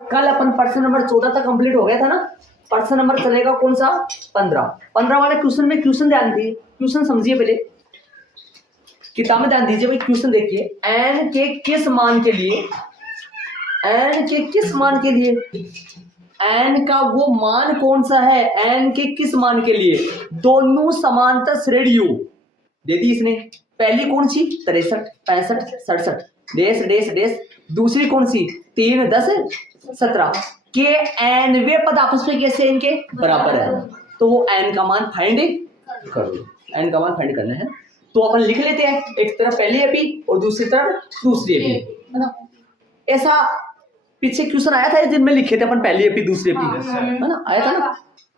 कल अपन person number 14 तक complete हो गया था ना। पर्सन नंबर चलेगा कौन सा 15 वाले क्वेश्चन में क्वेश्चन ध्यान दीजिए, क्वेश्चन समझिए पहले, किताब में ध्यान दीजिए भाई। क्वेश्चन देखिए, एन के किस मान के लिए, एन के किस मान के लिए, एन का वो मान कौन सा है, एन के किस मान के लिए दोनों समांतर श्रेणियों दे दी इसने। पहली कौन सी 63 65 67 डेस डेस डेस, दूसरी कौन सी 3 10 17 के एन वे पद आपस में कैसे इनके बराबर है, तो वो एन का मान फाइंड करो, एन का मान फाइंड करना है। तो अपन लिख लेते हैं, एक तरफ पहली एपी और दूसरी तरफ दूसरी एपी, है ना। ऐसा पीछे क्वेश्चन आया था जिनमें लिखे थे अपन पहली एपी दूसरी एपी, है ना, आया था ना।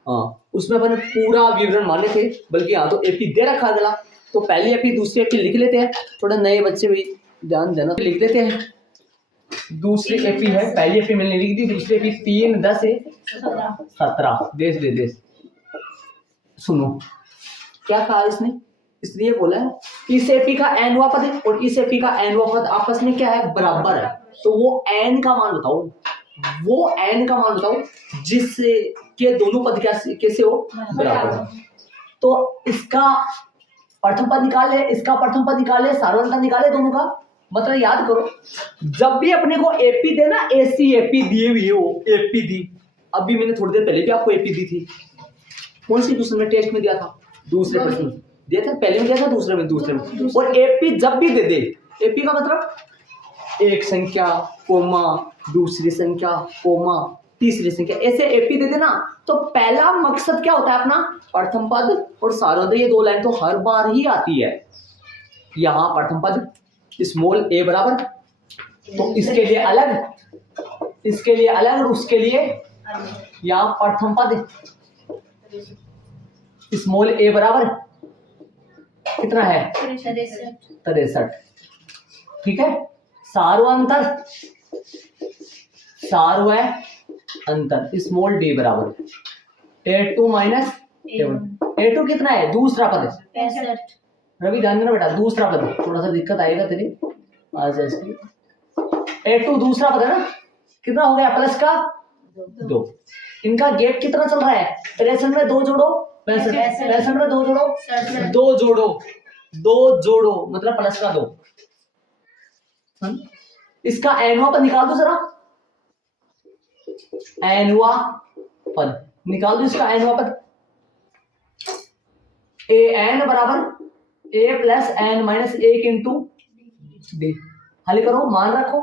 हाँ, उसमें अपन पूरा विवरण माने थे, बल्कि यहाँ तो एपी दे रखा गला, तो पहली एपी दूसरी एपी लिख लेते हैं। थोड़ा नए बच्चे भी ध्यान देना, तो लिख देते हैं। दूसरी एपी है, पहली एपी मैंने लिख दी, दूसरी एपी 3 10 17 देश दे देश। सुनो क्या कहा इसने, इसलिए बोला है इस एपी का एनवा पद है और इस एपी का एनवा पद आपस में क्या है बराबर है, तो वो एन का मान बताओ, वो एन का मान बताओ जिससे के दोनों पद कैसे हो बराबर। तो इसका प्रथम पद निकाले, इसका प्रथम पद निकाले, सार्वधातुक निकाले, दोनों का मतलब याद करो। जब भी अपने को एपी देना, ऐसी एपी दी हुई हो, एपी दी, अभी मैंने थोड़ी देर पहले भी आपको एपी दी थी, कौन सी क्वेश्चन में टेस्ट में दिया था, दूसरे प्रश्न दिया था, पहले में दिया था, दूसरे में। और एपी जब भी दे दे, एपी का मतलब एक संख्या कोमा दूसरी संख्या कोमा तीसरी संख्या, ऐसे एपी दे देना, तो पहला मकसद क्या होता है अपना, प्रथम पद और सार्वधातुक, ये दो लाइन तो हर बार ही आती है। यहाँ प्रथम पद स्मॉल ए बराबर, तो इसके लिए अलग, इसके लिए अलग और उसके लिए यहाँ प्रथम पद स्मॉल ए बराबर कितना है 63, ठीक है। सार्वअंतर, सार्व अंतर स्मॉल डी बराबर A2 माइनस A1, कितना है दूसरा पद 65, रवि ध्यान देना बेटा, दूसरा पद, थोड़ा सा दिक्कत आएगा तेरी आज इसकी। A2 दूसरा पद है ना, कितना हो गया प्लस का 2, इनका गेप कितना चल रहा है 63 में 2 जोड़ो 65, 65 में 2 जोड़ो 2 जोड़ो 2 जोड़ो मतलब प्लस का 2। इसका एनवा पद निकाल दो जरा, एनवा पद निकाल दो, इसका एनवा पद ए एन बराबर A plus N minus 1 into D. हल करो, मान रखो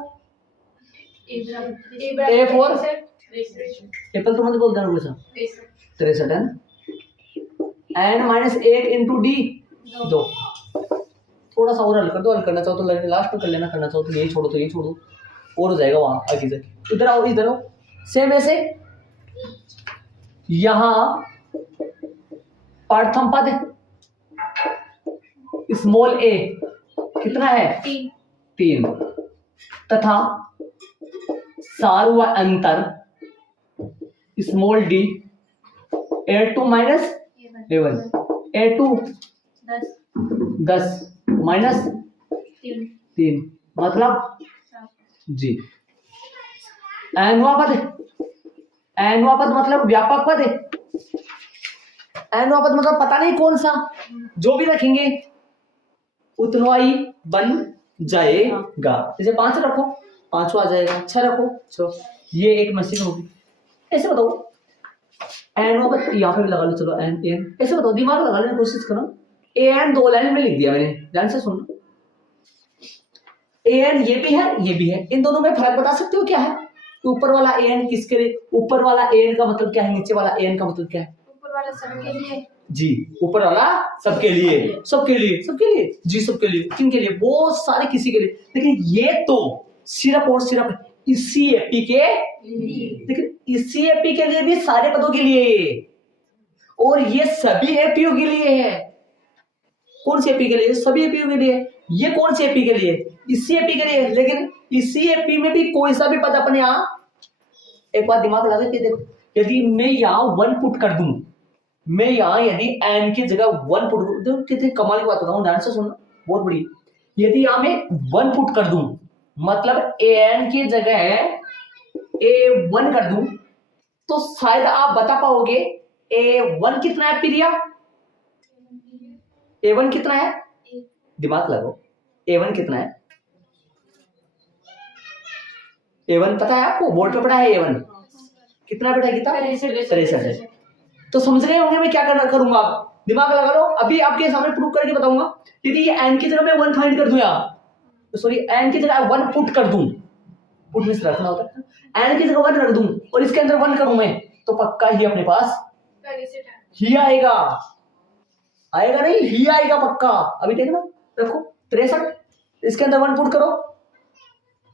ए फोर एप्पल तो मत बोल देना वैसा 63 है, एन माइनस 1 इंटू डी 2। थोड़ा सा और हल कर दो, हल करना चाहो तो लास्ट में कर लेना, करना चाहो तो यही छोड़ो तो यही छोड़ो, और हो जाएगा वहां आगे से। इधर आओ, इधर आओ, सेम ऐसे यहां प्रथम पद स्मॉल ए कितना है 3 तथा सार्वअंतर small D A2 minus A1, A2 10 minus 3 मतलब जी। एनवा पद, एनवा पद मतलब व्यापक पद है, एनवा पद मतलब पता नहीं कौन सा, जो भी रखेंगे उतना ही बन जाएगा। जैसे 5 रखो 5 आ जाएगा, 6 रखो 6, ये एक मशीन होगी। ऐसे बताओ एनवा पद यहाँ पे भी लगा लो, चलो एन एन, ऐसे बताओ, दिमाग लगाने की कोशिश करो। एन 2 लाइन में लिख दिया मैंने, ध्यान से सुनो। एन ये भी है ये भी है, इन दोनों में फर्क बता सकते हो क्या है? ऊपर वाला एन किसके लिए, ऊपर वाला एन का मतलब क्या है, नीचे वाला एन का मतलब क्या है? ऊपर वाला सबके लिए जी, ऊपर वाला सबके लिए, सबके लिए, सबके लिए जी, सबके लिए, किनके लिए, बहुत सारे किसी के लिए। लेकिन ये तो सिर्फ और सिर्फ इसी एपी के, लेकिन इसी एपी के लिए भी सारे पदों के लिए, और ये सभी एपीओ के लिए है। कौन सी एपी के लिए? सभी एपीओ के लिए। ये कौन सी एपी के लिए? इसी एपी के लिए। लेकिन इसी एपी में भी कोई सा भी पद अपने यहां, एक बात दिमाग लगा के देखो, यदि मैं यहां 1 पुट कर दूं, मैं यहां यदि एन की जगह 1 पुट, देखो कितनी कमाल की बात बताऊं, ध्यान से सुनना, बहुत बड़ी। यदि यहां मैं 1 पुट कर दूं, मतलब एन की जगह A1 कर दूं तो शायद आप बता पाओगे A1 कितना है प्रिया? A1 कितना है? दिमाग लगाओ, A1 कितना है? A1 पता है आपको? बोर्ड पे पढ़ा है A1 कितना बेटा? कितना? 63 है। तो समझ गए होंगे मैं क्या करना करूंगा? आप दिमाग लगा लो, अभी आपके सामने प्रूव करके बताऊंगा। यदि ये n की जगह मैं 1 फाइंड कर दूं यार, सॉरी n की जगह 1 पुट कर दूं, पुट में रखना होता है, n की जगह 1 रख दूं और इसके अंदर 1 करूं मैं, तो पक्का ही अपने पास ही आएगा। आएगा नहीं? ही आएगा पक्का। अभी देखना, रखो 63, इसके अंदर 1 पुट करो,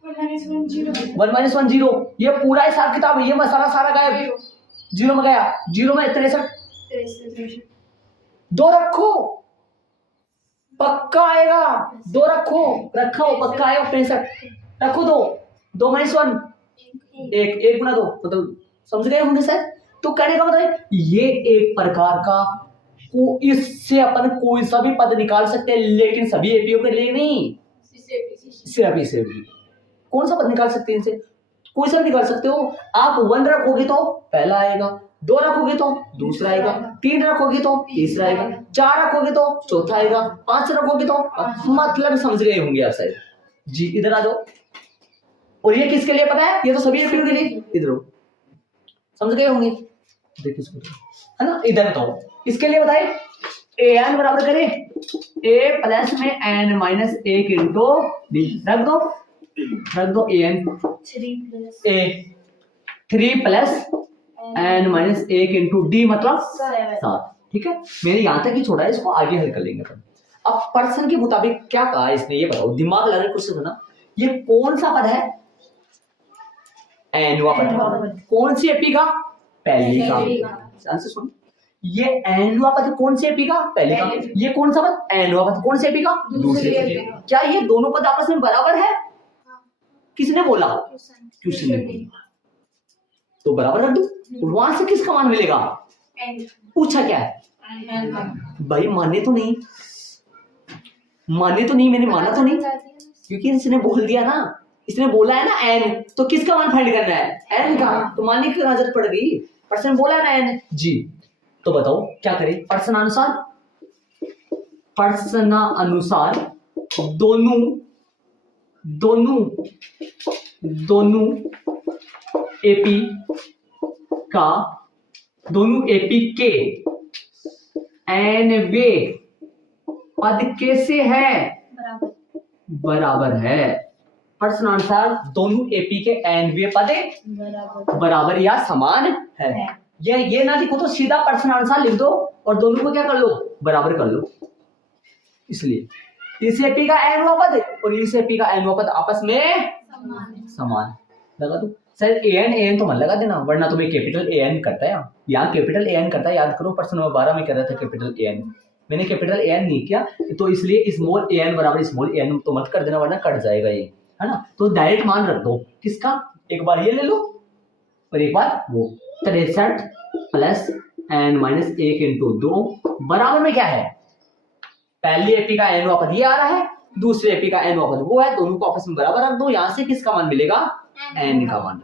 1 - 1 0। ये पूरा हिसाब किताब, ये मसाला सारा गायब, 0 में गया, 0 में 63, 2 रखो पक्का आएगा, 2 रखो, रखो पक्का आएगा 65, रखो 2, 2 - 1 1, 1 गुना 2, मतलब समझ गए होंगे सर। तो कहने का मतलब ये एक प्रकार का इससे अपन कोई सा भी पद निकाल सकते हैं, लेकिन सभी एपीओ के लिए नहीं, सिर्फ इसे भी। कौन सा पद निकाल सकते हैं इनसे? कोई सा निकाल सकते हो आप। 1 रखोगे तो पहला आएगा, 2 रखोगे तो दूसरा आएगा, 3 रखोगे तो तीसरा आएगा, 4 रखोगे तो चौथा आएगा, 5 रखोगे तो, मतलब समझ गए होंगे आप शायद जी। इधर आ जाओ। और ये किसके लिए पता है? ये तो सभी एपीओ के लिए, इधर समझ गए होंगे, देखिए है ना। इधर बताओ इसके लिए बताए an बराबर करें a प्लस में n माइनस 1 इंटू डी, रख दो an 3 plus n minus 1 into D मतलब 7। ठीक है, मेरे यहां तक ही छोड़ा है, इसको आगे हल कर लेंगे अपन। अब पर्सन के मुताबिक क्या कहा इसने, ये बताओ, दिमाग लगा के क्वेश्चन सुना। ये कौन सा पद है? एन हुआ पद। कौन सी एपी का? पहले का। ध्यान से सुन, ये एन हुआ पद कौन से एपी का? पहले का। ये कौन सा पद? एन हुआ पद कौन से एपी का? दूसरे का। क्या ये दोनों पद आपस में बराबर है? किसने बोला? क्वेश्चन ने बोला, तो बराबर रख दो। वहां से किसका मान मिलेगा? पूछा क्या है भाई? माने तो नहीं, मैंने माना तो नहीं, क्योंकि इसने बोल दिया ना, इसने बोला है ना एन, तो किसका मान फाइंड करना है? एन का। तो मानने की नजर पड़ गई, पर्सन बोला ना एन जी। तो बताओ क्या करें? पर्सनानुसार दोनों एपी के एनवे पद कैसे है? बराबर है। पर्सनानुसार दोनों एपी के एनवे पद बराबर या समान है। ये ना लिखो तो सीधा पर्सनानुसार लिख दो और दोनों को क्या कर लो? बराबर कर लो। इसलिए इस एपी का एनवा पद और इस एपी का एनवा पद आपस में समान। लगा दो सर, एन तो मत लगा देना, वरना तुम्हें कैपिटल एन करता है यहाँ कैपिटल एन करता है। याद करो प्रश्न नंबर 12 में कह रहा था कैपिटल एन, मैंने कैपिटल एन नहीं किया, तो इसलिए स्मॉल एन बराबर स्मॉल एन तो मत कर देना, वरना कट जाएगा ये, है ना। तो डायरेक्ट मान रख दो किसका, एक बार ये ले लो और एक बार वो। 63 प्लस एन माइनस 1 इंटू 2 बराबर में क्या है? पहली एपी का एन वापस ये आ रहा है, दूसरे एपी का एन वापस वो है, दोनों को आपस में बराबर रख दो। यहां से किसका मान मिलेगा? एन का मान।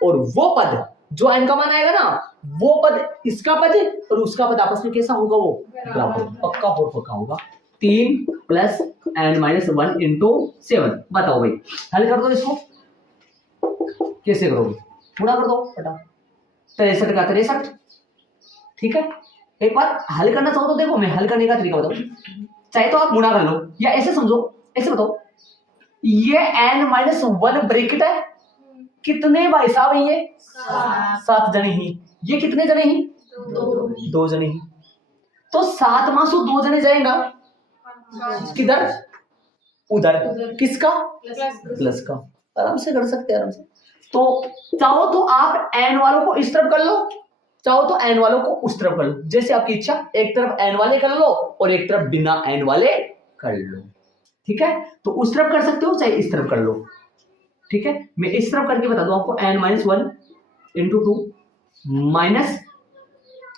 और वो पद जो एन का मान आएगा ना, वो पद इसका पद और उसका पद आपस में कैसा होगा? वो बराबर, पक्का और पक्का होगा। 3 प्लस एन माइनस 1 इंटू 7। बताओ भाई, हल कर दो इसको, कैसे करोगे? गुणा कर दो बेटा, 63 का 63। ठीक है, एक बार हल करना चाहो तो देखो, मैं हल करने का तरीका बताऊं। चाहे तो आप गुणा कर लो या ऐसे समझो, ऐसे बताओ, ये n माइनस 1 ब्रैकेट है, कितने भाई साहब ये? 7 जने ही। ये कितने जने ही? 2 जने ही। तो 7 मासू 2 जने जाएगा किधर? उधर। किसका? प्लस का। आराम से कर सकते हैं, आराम से। तो चाहो तो आप n वालों को इस तरफ कर लो, चाहो तो n वालों को उस तरफ कर लो, जैसे आपकी इच्छा। एक तरफ n वाले कर लो और एक तरफ बिना n वाले कर लो। ठीक है, तो उस तरफ कर सकते हो, चाहे इस तरफ कर लो। ठीक है, मैं इस तरफ करके बता दूं आपको, n माइनस 1 इंटू 2 माइनस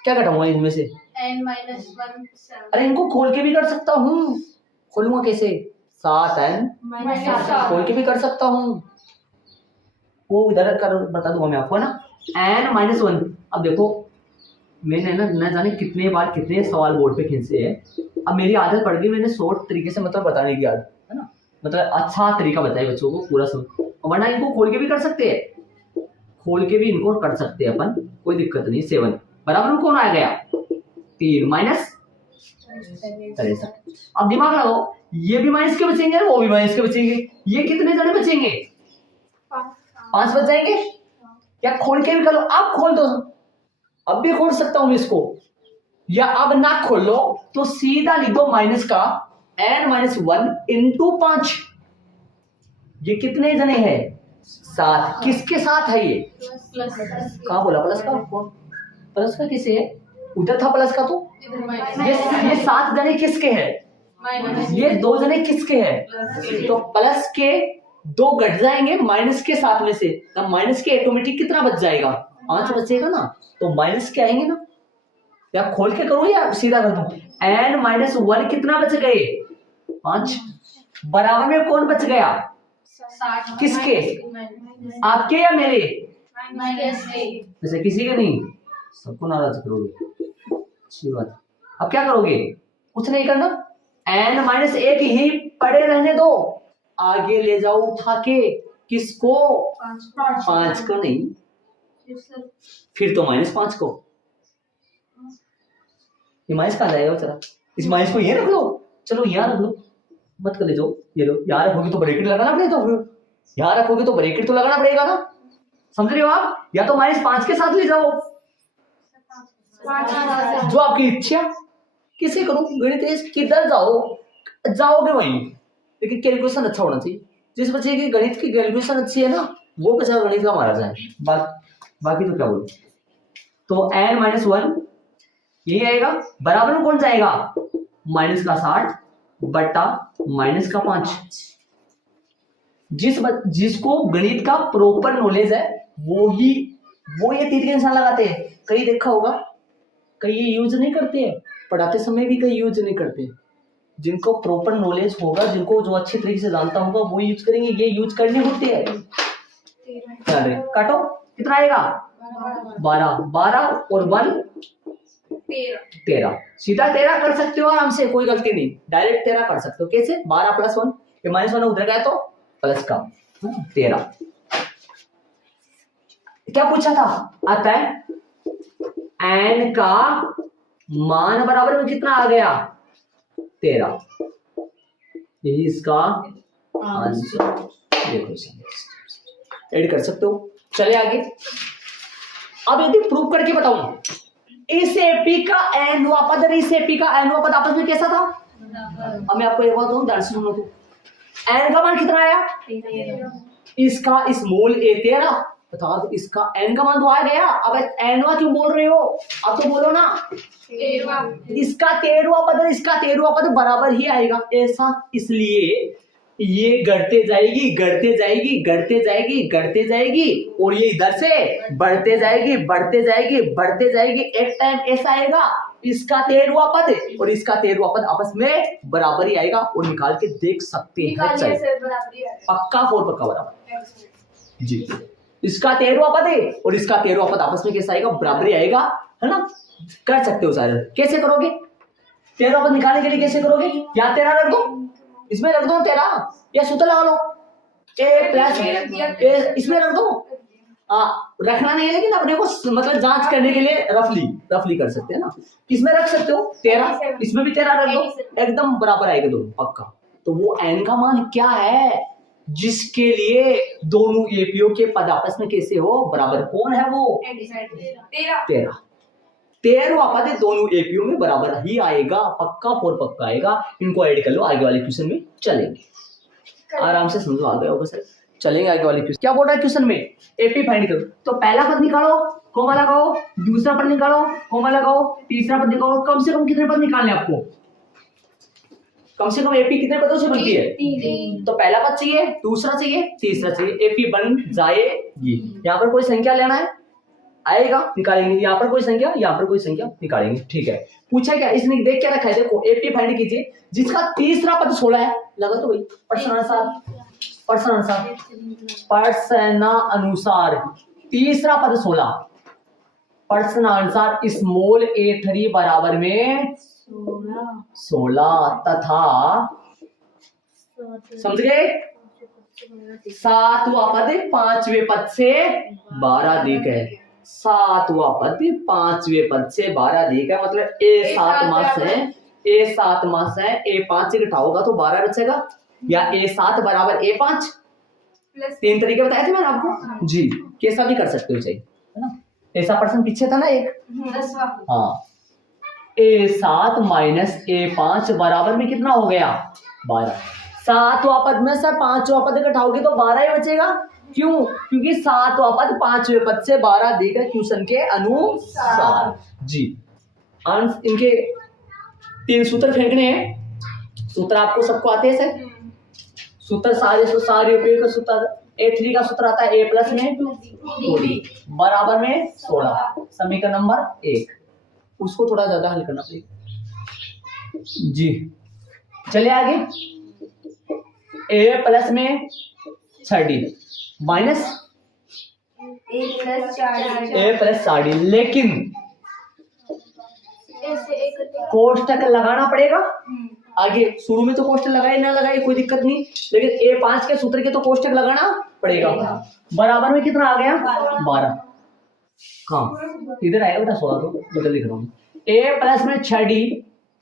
क्या घटाऊंगा इनमें से? n minus 1। अरे इनको खोल के भी कर सकता हूं, खोलूंगा कैसे? 7n खोल के भी कर सकता हूं, वो इधर कर बता दूंगा मैं आपको ना। n-1। अब देखो मैंने ना न जाने कितने बार कितने सवाल बोर्ड पे खींचे हैं। अब मेरी आदत पड़ गई, मैंने शॉर्ट तरीके से मतलब बताने की आदत है ना, मतलब अच्छा तरीका बताए बच्चों को पूरा सब। वरना इनको खोल के भी कर सकते हैं, खोल के भी इनको कर सकते हैं अपन, कोई दिक्कत नहीं। 7 बराबर में कौन आ गया 3 माइनस 63। अब दिमाग लगाओ, ये भी माइनस के बचेंगे, वो भी माइनस के बचेंगे, ये कितने जने बचेंगे 5 बच जाएंगे। या खोल के भी कर लो, आप खोल दो, अब भी खोल सकता हूं मैं इसको, या अब ना खोल लो तो सीधा लिख दो माइनस का n-1 इंटू 5। ये कितने जने हैं 7। किसके साथ है ये, कहा बोला प्लस का, प्लस का किसे है, उधर था प्लस का, तो ये 7 जने किसके हैं, ये 2 जने किसके हैं, तो प्लस के 2 घट जाएंगे माइनस के 7 में से, तब माइनस के ऑटोमेटिक कितना बच जाएगा 5 बचेगा ना, तो माइनस के आएंगे ना। या खोल के करो या सीधा कर दो, n-1 कितना बच गए 5, बराबर में कौन बच गया, किसके, आपके या मेरे, वैसे किसी के नहीं, सबको नाराज करोगे, अच्छी बात। अब क्या करोगे, कुछ नहीं करना, n-1 ही पड़े रहने दो, आगे ले जाओ उठा के, किसको 5 को नहीं, फिर तो -5 को, ये माइनस कहाँ जाएगा बेचारा, इस माइनस को ये रख लो, चलो यहाँ रख लो, मत कर ले जाओ, ये लो, यहाँ रखोगे तो ब्रैकेट लगाना पड़ेगा, तो यहाँ रखोगे तो ब्रैकेट तो लगाना पड़ेगा ना, समझ रहे हो आप, या तो -5 के साथ ले जाओ, जो आपकी इच्छा, किसे करो गणित, किधर जाओ जाओगे वहीं, लेकिन कैलकुलेशन अच्छा होना चाहिए। जिस बच्चे की गणित की कैलकुलेशन अच्छी है ना, वो बच्चा गणित का मारा जाए, बाकी तो क्या बोलो। तो n-1 यही आएगा, बराबर में कौन जाएगा माइनस का 60 बटा माइनस का 5। जिसको गणित का प्रॉपर नॉलेज है वो ये तीर के निशान लगाते हैं। कई देखा होगा, कई ये यूज नहीं करते हैं, पढ़ाते समय भी कई यूज नहीं करते। जिनको प्रॉपर नॉलेज होगा, जिनको जो अच्छे तरीके से जानता होगा वो यूज करेंगे, ये यूज करनी होती है। काटो, कितना आएगा 12 और 1 13, सीधा 13 कर सकते हो आराम से, कोई गलती नहीं, डायरेक्ट 13 कर सकते हो। कैसे, 12 + 1, ये -1 उधर गया तो प्लस का 13। क्या पूछा था, आता है n का मान बराबर में कितना आ गया 13, यही इसका आंसर। देखो ऐड कर सकते हो। चले आगे, अब यदि प्रूव करके बताऊं, इस एपी का n-वां पद और इस एपी का n-वां पद आपस में कैसा था। अब मैं आपको एक बात कहूं, ध्यान से सुनो तो, n का मान कितना आया, इसका स्मॉल a 13, अर्थात इसका n का मान तो आ गया। अब n-वां क्यों बोल रहे हो, अब तो बोलो ना, इसका 13वां पद और इसका 13वां पद बराबर ही आएगा। ऐसा इसलिए ये घटते जाएगी घटते जाएगी घटते जाएगी घटते जाएगी, और ये इधर से बढ़ते जाएगी बढ़ते जाएगी बढ़ते जाएगी। एक टाइम ऐसा आएगा इसका 13वां पद और इसका 13वां पद आपस में बराबर ही आएगा, और निकाल के देख सकते हैं, पक्का 4 पक्का बराबर जी। इसका 13वां पद है और इसका 13वां पद आपस में कैसा आएगा, बराबर ही आएगा, है ना। कर सकते हो सारे। कैसे करोगे, 13वां पद निकालने के लिए कैसे करोगे, या 13 रख दो, इसमें रख दो 13, या सूत्र लगा लो a प्लस a, इसमें रख दो। रखना नहीं है, लेकिन अपने को मतलब जांच करने के लिए रफली कर सकते हैं ना। इसमें रख सकते हो 13, इसमें भी 13 रख दो, एकदम बराबर आएगा दोनों पक्का। तो वो n का मान क्या है, जिसके लिए दोनों एपीओ के पद आपस में कैसे हो बराबर, कौन है वो 13वां पद दोनों एपीओ में बराबर ही आएगा, पक्का 4 पक्का आएगा। इनको ऐड कर लो, आगे वाले क्वेश्चन में चलेंगे, आराम से समझो, आ गया होगा सर। चलेंगे आगे वाले क्वेश्चन। क्या बोल रहा है क्वेश्चन में, एपी फाइंड करो, तो पहला पद निकालो कोमा लगाओ, दूसरा पद निकालो कोमा लगाओ, तीसरा पद निकालो। कम से कम कितने पद निकालने आपको, कम से कम एपी कितने पदों से बनती है, तो पहला पद चाहिए, दूसरा चाहिए, तीसरा चाहिए, एपी बन जाएगी। यहाँ पर कोई संख्या लेना है, आएगा निकालेंगे, यहाँ पर कोई संख्या, यहाँ पर कोई संख्या निकालेंगे, ठीक है। पूछा क्या, इसने देख क्या रखा है, देखो एपी फाइंड कीजिए, जिसका तीसरा पद 16 है, लगा तो वही प्रश्न अनुसार अनुसार तीसरा पद 16 प्रश्नानुसार स्मॉल a3 बराबर में 16 तथा समझ गए 7वां पद 5वें पद से 12 अधिक है। 7वां पद 5वें पद से 12 अधिक है, मतलब a 7 मास है, a 7 मास है, a 5 से घटाओगा तो 12 बचेगा, या a 7 बराबर a 5। तीन तरीके बताए थे मैंने आपको जी, कैसा भी कर सकते हो, चाहिए है ना। ऐसा प्रश्न पीछे था ना एक, हाँ, a 7 माइनस a 5 बराबर में कितना हो गया 12। 7वां पद में से 5वां पद घटाओगे तो 12 ही बचेगा। क्यों? क्योंकि 7वां पद 5वें पद से 12 देकर क्वेश्चन के अनुसार जी। इनके 3 सूत्र फेंकने हैं। सूत्र आपको सबको आते हैं सर, सूत्र सारे उपयोग का सूत्र a3 का सूत्र आता है a प्लस में 2d बराबर में 16, समीकरण नंबर 1। उसको थोड़ा ज्यादा हल करना पड़ेगा जी। चलिए आगे, a प्लस में 6d minus a plus 4d, लेकिन कोष्टक लगाना पड़ेगा। आगे शुरू में तो कोष्टक लगाए ना लगाए कोई दिक्कत नहीं, लेकिन a5 के सूत्र के तो कोष्टक लगाना पड़ेगा। बराबर में कितना आ गया 12, हाँ इधर आएगा बेटा 16, तो बदल लिख रहा हूँ। a प्लस में 6d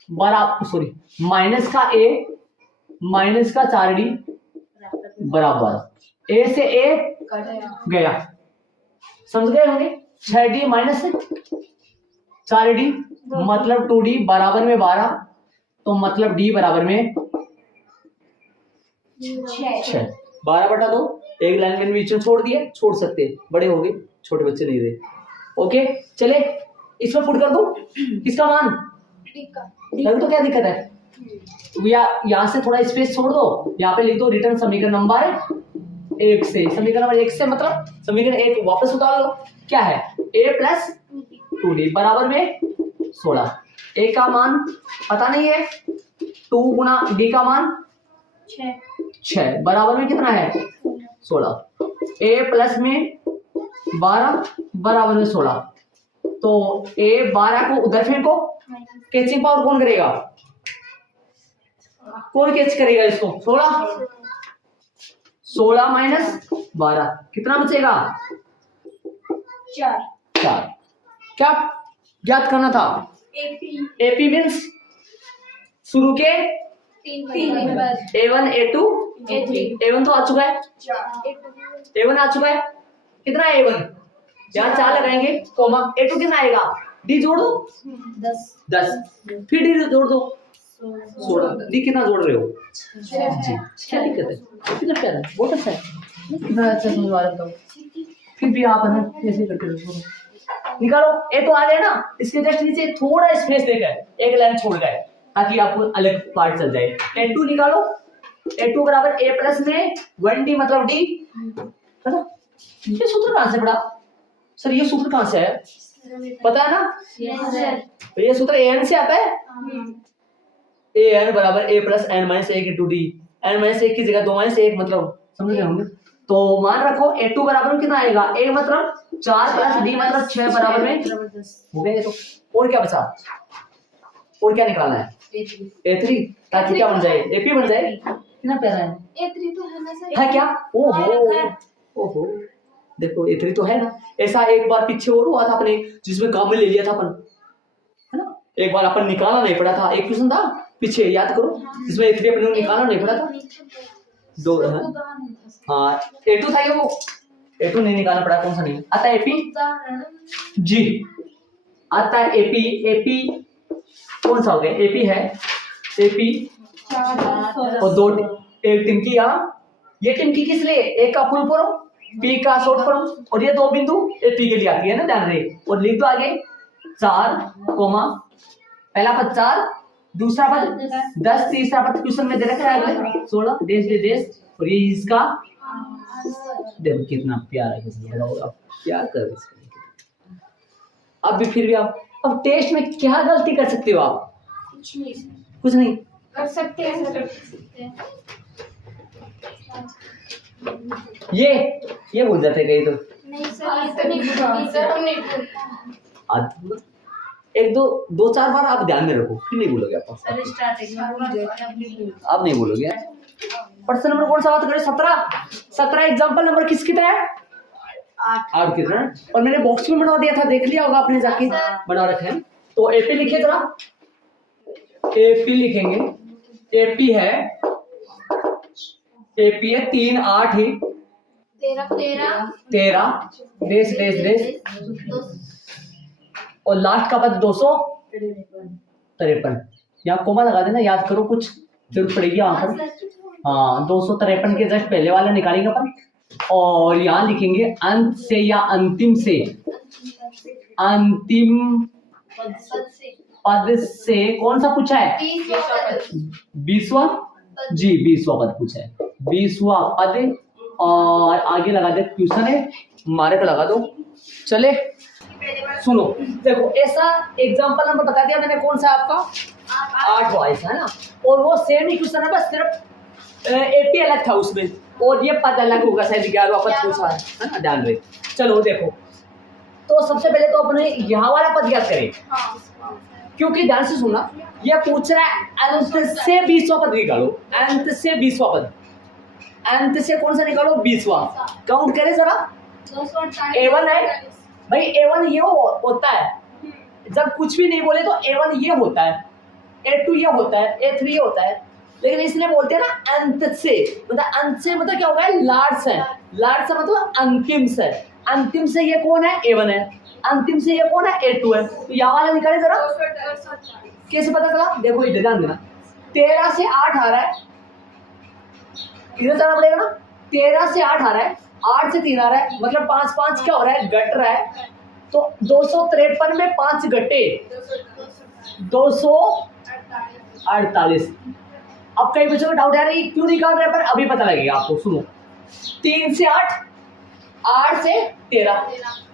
बराबर, सॉरी माइनस का a माइनस का 4d बराबर a से a गया, समझ गए होंगे। 6d माइनस 4d मतलब 2d बराबर में 12, तो मतलब d बराबर में 6। 12/2 एक लाइन में बीच में छोड़ दिए, छोड़ सकते, बड़े हो गए, छोटे बच्चे नहीं रहे। ओके चले इसमें पुट कर दो किसका मान, तो क्या दिक्कत है, यहाँ से थोड़ा स्पेस छोड़ दो, यहाँ पे लिख दो रिटर्न समीकरण नंबर 1 से। समीकरण नंबर 1 से मतलब समीकरण 1 वापस उतार लो, क्या है a प्लस 2d बराबर में 16। a का मान पता नहीं है, 2 गुना d का मान 6 बराबर में कितना है 16। a प्लस में 12 बराबर में 16, तो a 12 को उधर फेंको, कैचिंग पावर कौन करेगा, कौन कैच करेगा इसको, 16 माइनस 12 कितना बचेगा 4। क्या ज्ञात करना था, एपी मीन्स शुरू के A1 A2 A1 तो आ चुका है, A1 आ चुका है, कितना है A1, यहाँ 4 लगाएंगे कोमा, A2 कितना आएगा, D जोड़ दो 10, फिर D जोड़ दो 16, D कितना जोड़ रहे हो जी, क्या दिक्कत है, कितना प्यारा है, बहुत अच्छा है, कितना अच्छा समझवा रहा हूँ। फिर भी आप है ऐसे करते रहो, निकालो। ए तो आ गया ना, इसके जस्ट नीचे थोड़ा स्पेस देकर एक लाइन छोड़ गए ताकि आपको अलग पार्ट चल जाए। A2 निकालो, A2 बराबर a प्लस में 1d मतलब d, है ना। ये सूत्र कहाँ से पड़ा सर, ये सूत्र कहाँ से है पता है ना, तो ये सूत्र an से आता है, an बराबर a plus n minus 1 into D, n minus 1 की जगह 2 माइनस 1 मतलब समझ गए होंगे। तो मान रखो A2 बराबर में कितना आएगा, a मतलब 4 प्लस d मतलब 6 बराबर में हो गया। तो और क्या बचा, और क्या निकालना है A3, ताकि क्या बन जाए AP बन जाए। कितना प्यारा है A3 तो है ना सर, है क्या, ओहो देखो A3 तो है ना। ऐसा एक बार पीछे और हुआ था अपने, जिसमें काम में ले लिया था अपन, है ना। एक बार अपन निकालना नहीं पड़ा था, एक क्वेश्चन था पीछे याद करो, जिसमें A3 अपने निकालना नहीं पड़ा था, 2 हाँ A2 था ये, वो A2 नहीं निकालना पड़ा, कौन सा नहीं आता है AP जी, आता है AP कौन सा हो गया, AP है AP और 2 एक टिमकी, यहाँ ये टिमकी किस लिए, एक का फुल फॉर्म P का शॉर्ट फॉर्म, और ये 2 बिंदु AP के लिए आती है ना, ध्यान रहे। और लिख दो आगे 4 कोमा, पहला पद 4, दूसरा पद 10, तीसरा पद क्वेश्चन में दे रखा है 16, देश और ये इसका देखो कितना प्यारा है, क्या कर अब भी फिर भी आप अब टेस्ट में क्या गलती कर सकते हो आप, कुछ नहीं कर सकते हैं। ये भूल जाते कहीं तो। नहीं सर, ये तो नहीं भूला सर, हम नहीं भूला। एक दो चार बार आप ध्यान में रखो, फिर नहीं भूलोगे आप। सर स्टार्टिंग में भूल गए, अब नहीं भूला। आप नहीं भूलोगे। प्रश्न नंबर कौन सा बात करें? 17 एग्जाम्पल नंबर कितना है? 8 कितना है? और मैंने बॉक्स में बना दिया था, देख लिया होगा आपने जाके, बना रखे हैं। तो एपी लिखिए जरा, एपी लिखेंगे। एपी है 3 8 ही 13 देश और लास्ट का पद 253। यहाँ कोमा लगा देना, याद करो, कुछ जरूरत पड़ेगी यहाँ पर। हाँ, 253 के जस्ट पहले वाला निकालेंगे अपन, और यहाँ लिखेंगे अंत से या अंतिम से, अंतिम पद से कौन सा पूछा है? 20वां जी, 20वां पद पूछा है, 20वां पद। और आगे लगा दे क्वेश्चन है, मार्क लगा दो। चले सुनो, देखो ऐसा एग्जांपल नंबर बता दिया मैंने, कौन सा आपका 8 ऐसा है ना, और वो सेम ही क्वेश्चन है, बस सिर्फ एपी अलग था उसमें, और ये पद अलग होगा, शायद 11वां पद पूछा है ना, ध्यान रहे। चलो देखो, तो सबसे पहले तो अपने यहाँ वाला पद याद करें, क्योंकि ध्यान से सुनना, ये पूछ रहा है अंत से 20वां पद निकालो, अंत से 20वां पद, अंत से कौन सा निकालो? 20वां। काउंट करें जरा, A1 है भाई, A1 ये होता है, जब कुछ भी नहीं बोले तो A1 ये होता है, A2 ये होता है, A3 ये होता है, लेकिन इसलिए बोलते हैं ना अंत से, मतलब अंत से मतलब क्या होगा? लास्ट से, लास्ट से मतलब अंतिम से, अंतिम से ये कौन है? A1 है, अंतिम से ये कौन है? A2 है। तो यहाँ वाला निकाले जरा, कैसे पता चला? देखो इधर ध्यान देना, 13 से 8 आ रहा है, इधर जाना पड़ेगा ना, 13 से 8 आ रहा है, 8 से 3 आ रहा है, मतलब 5 5 क्या हो रहा है? घट रहा है। तो 253 में 5 घटे 248। अब कई बच्चों को डाउट आ रहा है क्यों निकाल रहे हैं, पर अभी पता लगेगा आपको। सुनो, 3 से 8, 8 से 13,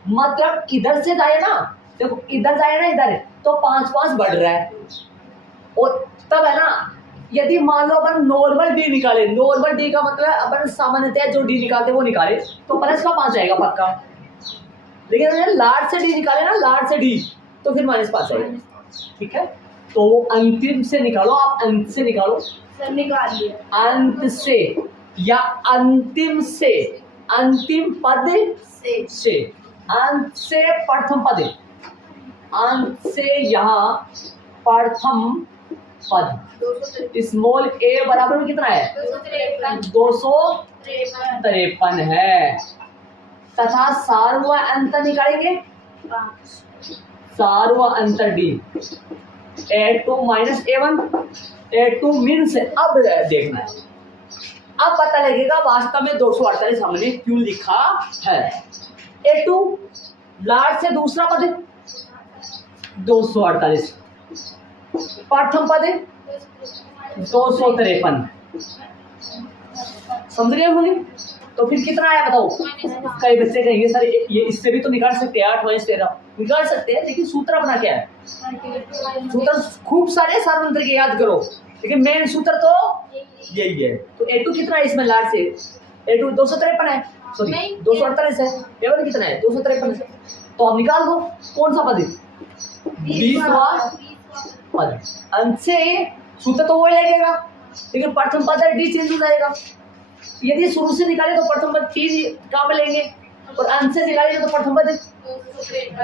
मतलब इधर से जाए ना, देखो इधर जाए ना, इधर तो 5 5 बढ़ रहा है, और तब है ना, यदि मान लो अपन नॉर्मल डी निकाले, नॉर्मल डी का मतलब अपन सामान्यतः जो डी निकालते हैं वो निकाले, तो प्लस का 5 आएगा पक्का, लेकिन अगर लार्ज से डी निकाले ना, लार्ज से डी, तो फिर -5 आएगा। ठीक है, तो अंतिम से निकालो, आप अंत से निकालो, सर निकाल लिया, अंत से या अंतिम से, अंतिम पद से, अंत से प्रथम पद, अंत से यहाँ प्रथम पद, स्मॉल a बराबर में कितना है? 253 है, तथा सार्वा अंतर निकालेंगे, सार्वा अंतर D, A2 - A1, A2 means, अब देखना है, अब पता लगेगा वास्तव में 248 हमने क्यों लिखा है। A2 लार्ज से दूसरा पद 248, प्रथम पद 253, समझ गए होंगे? तो फिर कितना आया बताओ? कई बच्चे कहेंगे सर ये इससे भी तो निकाल सकते हैं, 8 - 13 निकाल सकते हैं, लेकिन सूत्र अपना क्या है? सूत्र खूब सारे सार्वंत्र के याद करो, लेकिन मेन सूत्र तो यही है। तो A2 कितना है इसमें? लार्ज से A2 253 है, सॉरी 248 है, A1 कितना है? 253 है। तो आप निकाल दो कौन सा पद है? 20वां पद। अंत से सूत्र तो वही लगेगा, लेकिन प्रथम पद डी चेंज हो जाएगा। यदि शुरू से निकाले तो प्रथम पद 3 कहाँ पे लेंगे, और अंत से निकालेंगे तो प्रथम पद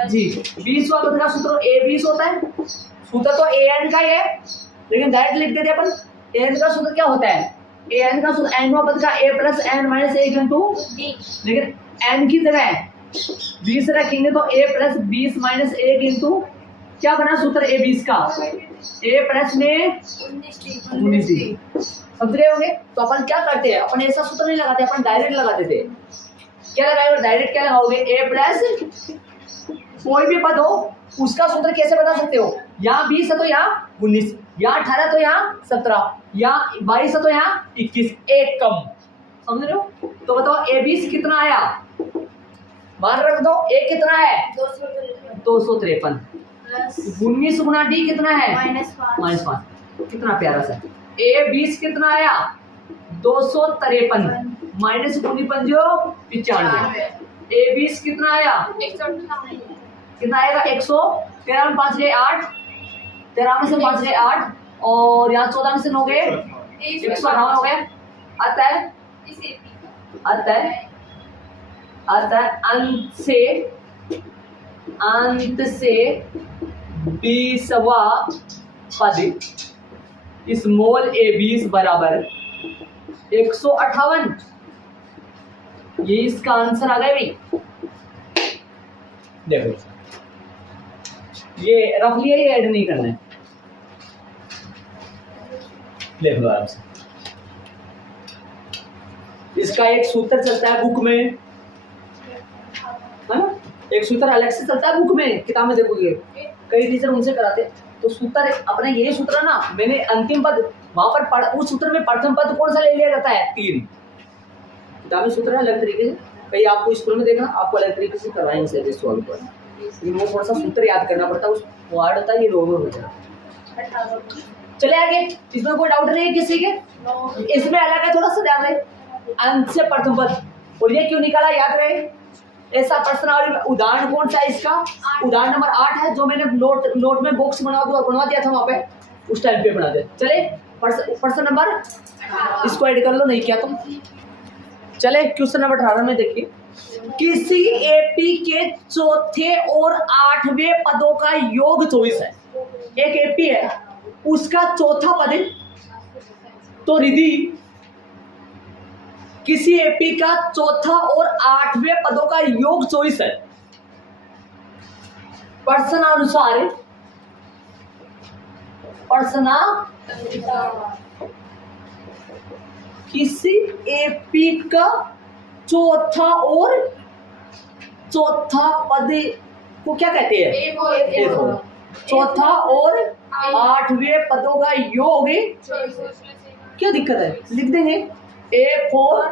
जी 20वां पद का सूत्र A20 होता है। सूत्र तो AN का ही है, लेकिन डायरेक्ट लिख देते अपन। AN का सूत्र क्या होता है? AN का सूत्र n वां पद का A + n - 1 इंटू d, लेकिन n की जगह 20 रखेंगे तो A + 20 - 1 इंटू क्या बना सूत्र A20 का? A प्लस में 19 समझ रहे होंगे? तो अपन क्या करते हैं, अपन ऐसा सूत्र नहीं लगाते, अपन डायरेक्ट लगा देते। क्या लगाएंगे? डायरेक्ट क्या लगाओगे? A प्लस कोई भी पद हो उसका सूत्र कैसे बता सकते हो? यहाँ 20 है तो यहाँ 19, यहाँ 18 तो यहाँ 17, यहाँ 22 है तो यहाँ 21, एक कम। समझ रहे हो? तो बताओ A20 कितना आया? मान रख दो A कितना है? 253। 19 गुना D कितना है? -5। कितना प्यारा सा। A20 कितना आया? 253। माइनस 95 ए 20 कितना आया, 158 कितना आएगा 113 में 5 गए 8, 13 में से 5 गए 8 और यहाँ 14 में से 9 गए 158 हो गए। आता है अंत से 20वां पद स्मॉल a 20 बराबर 158। ये इसका आंसर आ गया भाई। देखो ये रफली ये ऐड नहीं करना है, देखो आराम से। इसका एक सूत्र चलता है बुक में, है ना, एक सूत्र अलग से चलता है बुक में, किताब में देखोगे कई टीचर उनसे कराते। तो सूत्र अपना यही सूत्र है ना, मैंने अंतिम पद वहां पर उस सूत्र में प्रथम पद कौन सा ले लिया जाता है 3। किताब में सूत्र है अलग तरीके से, कहीं आपको स्कूल में देखना आपको अलग तरीके से करवाएंगे इस सवाल पर, लेकिन वो थोड़ा सा सूत्र याद करना पड़ता है, उस वर्ड होता है ये दोनों हो जाए। चले आगे, इसमें कोई डाउट नहीं है किसी के? इसमें अलग है, थोड़ा सा ध्यान रहे, अंत से प्रथम पद। और ये क्यों निकाला याद रहे, ऐसा प्रश्न उदाहरण कौन सा है इसका, उदाहरण नंबर 8 है, जो मैंने नोट में बॉक्स बनवा दिया था वहां पे, उस टाइम पे बना दे। चले प्रश्न नंबर, इसको ऐड कर लो, नहीं किया तुम। चले क्वेश्चन नंबर 18 में देखिए, किसी एपी के चौथे और 8वें पदों का योग 24 है। एक एपी है, उसका चौथा पद तो रिधि, किसी एपी का चौथा और 8वें पदों का योग 24 है। प्रश्नानुसार किसी एपी का चौथा पद को क्या कहते हैं, A4। चौथा और 8वें पदों का योग, क्या दिक्कत है, लिख देंगे A4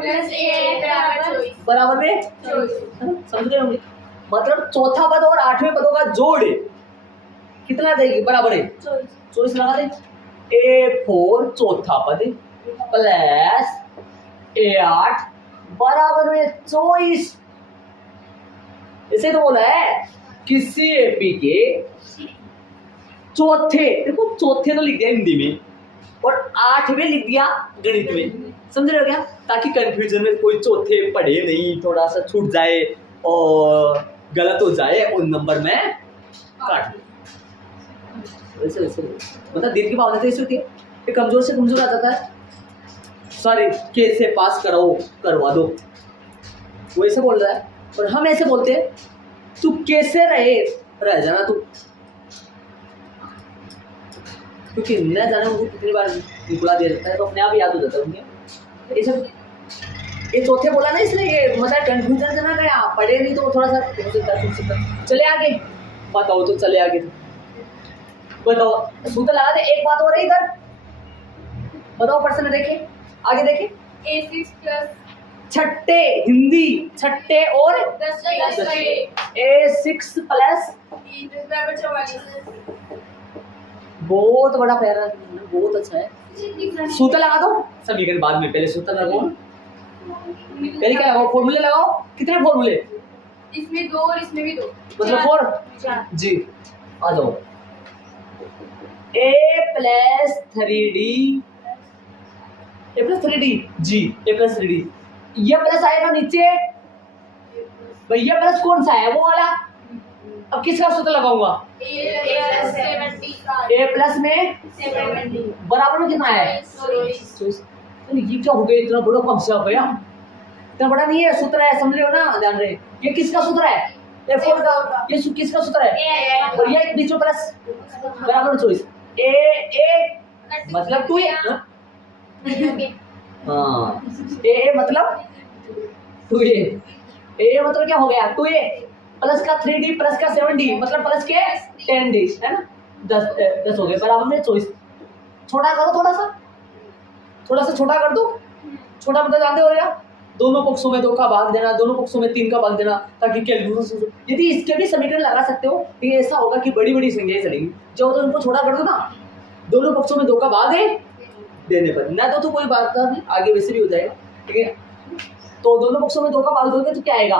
बराबर में, समझ गए होंगे, मतलब चौथा पद और 8वें पदों का जोड़ कितना देगी, बराबर है 24 लगा दे। A4 चौथा पद प्लस A8 बराबर में 24। इसे तो बोला है किसी एपी के चौथे, देखो चौथे तो लिख दिया हिंदी में और 8वें लिख दिया गणित में, समझ रहे हो क्या, ताकि कंफ्यूजन में कोई चौथे पढ़े नहीं, थोड़ा सा छूट जाए और गलत हो जाए और नंबर में काट दे। वैसे मतलब दिल की भावना तो ऐसी होती है कि कमजोर से कमजोर आ जाता है, सारे कैसे पास करवा दो, वो ऐसे बोल रहा है। और हम ऐसे बोलते हैं तू कैसे रह जाना तू, क्योंकि न जाने उनको कितनी बार निकला दिया जाता है तो अपने आप याद हो जाता है उन्हें। ये सब ये चौथे बोला ना, इसलिए ये मतलब कंफ्यूजन से ना गया, पढ़े नहीं तो थोड़ा सा हो सकता है। चले आगे, बताओ तो चले आगे, तो बताओ सूत्र लगा दे। एक बात हो रही इधर, बताओ प्रश्न देखे, आगे देखे। A6 प्लस छठे, हिंदी छठे और 10 A6 प्लस 44। बहुत बड़ा प्यारा, बहुत अच्छा है। सूत्र लगा दो, समीकरण बाद में, पहले सूत्र लगाओ, पहले क्या लगाओ, फॉर्मूले लगाओ। कितने फॉर्मूले, इसमें 2 और इसमें भी 2, मतलब 4 जी। आ जाओ, A प्लस 3D जी, A प्लस 3D, ये प्लस आएगा नीचे, भैया प्लस कौन सा है, वो वाला। अब किसका सूत्र लगाऊंगा, A प्लस में 70 बराबर में कितना है, ये क्या हो गया, इतना बड़ा फंक्शन हो गया, इतना बड़ा नहीं है, सूत्र है, समझ रहे हो ना, ध्यान रहे। ये किसका सूत्र है, A4 का, ये किसका सूत्र है, और ये बीच में प्लस बराबर में 24। A मतलब 2 हाँ, A मतलब 2A मतलब क्या हो गया 2A प्लस का 3D प्लस का 7D मतलब प्लस के 10D है ना, 10 हो गए बराबर में 24। छोटा करो, थोड़ा सा छोटा कर दो। छोटा मतलब जानते हो यार, दोनों पक्षों में 2 का भाग देना, दोनों पक्षों में 3 का भाग देना, ताकि कैलकुलेशन। यदि इसके भी समीकरण लगा सकते हो तो ये ऐसा होगा कि बड़ी बड़ी संख्याएं चलेंगी, जब तो उनको छोटा कर दो ना, दोनों पक्षों में 2 का भाग है देने पर, ना तो कोई बात नहीं, आगे वैसे भी हो जाएगा, ठीक है। तो दोनों पक्षों में 2 का भाग दोगे तो क्या आएगा?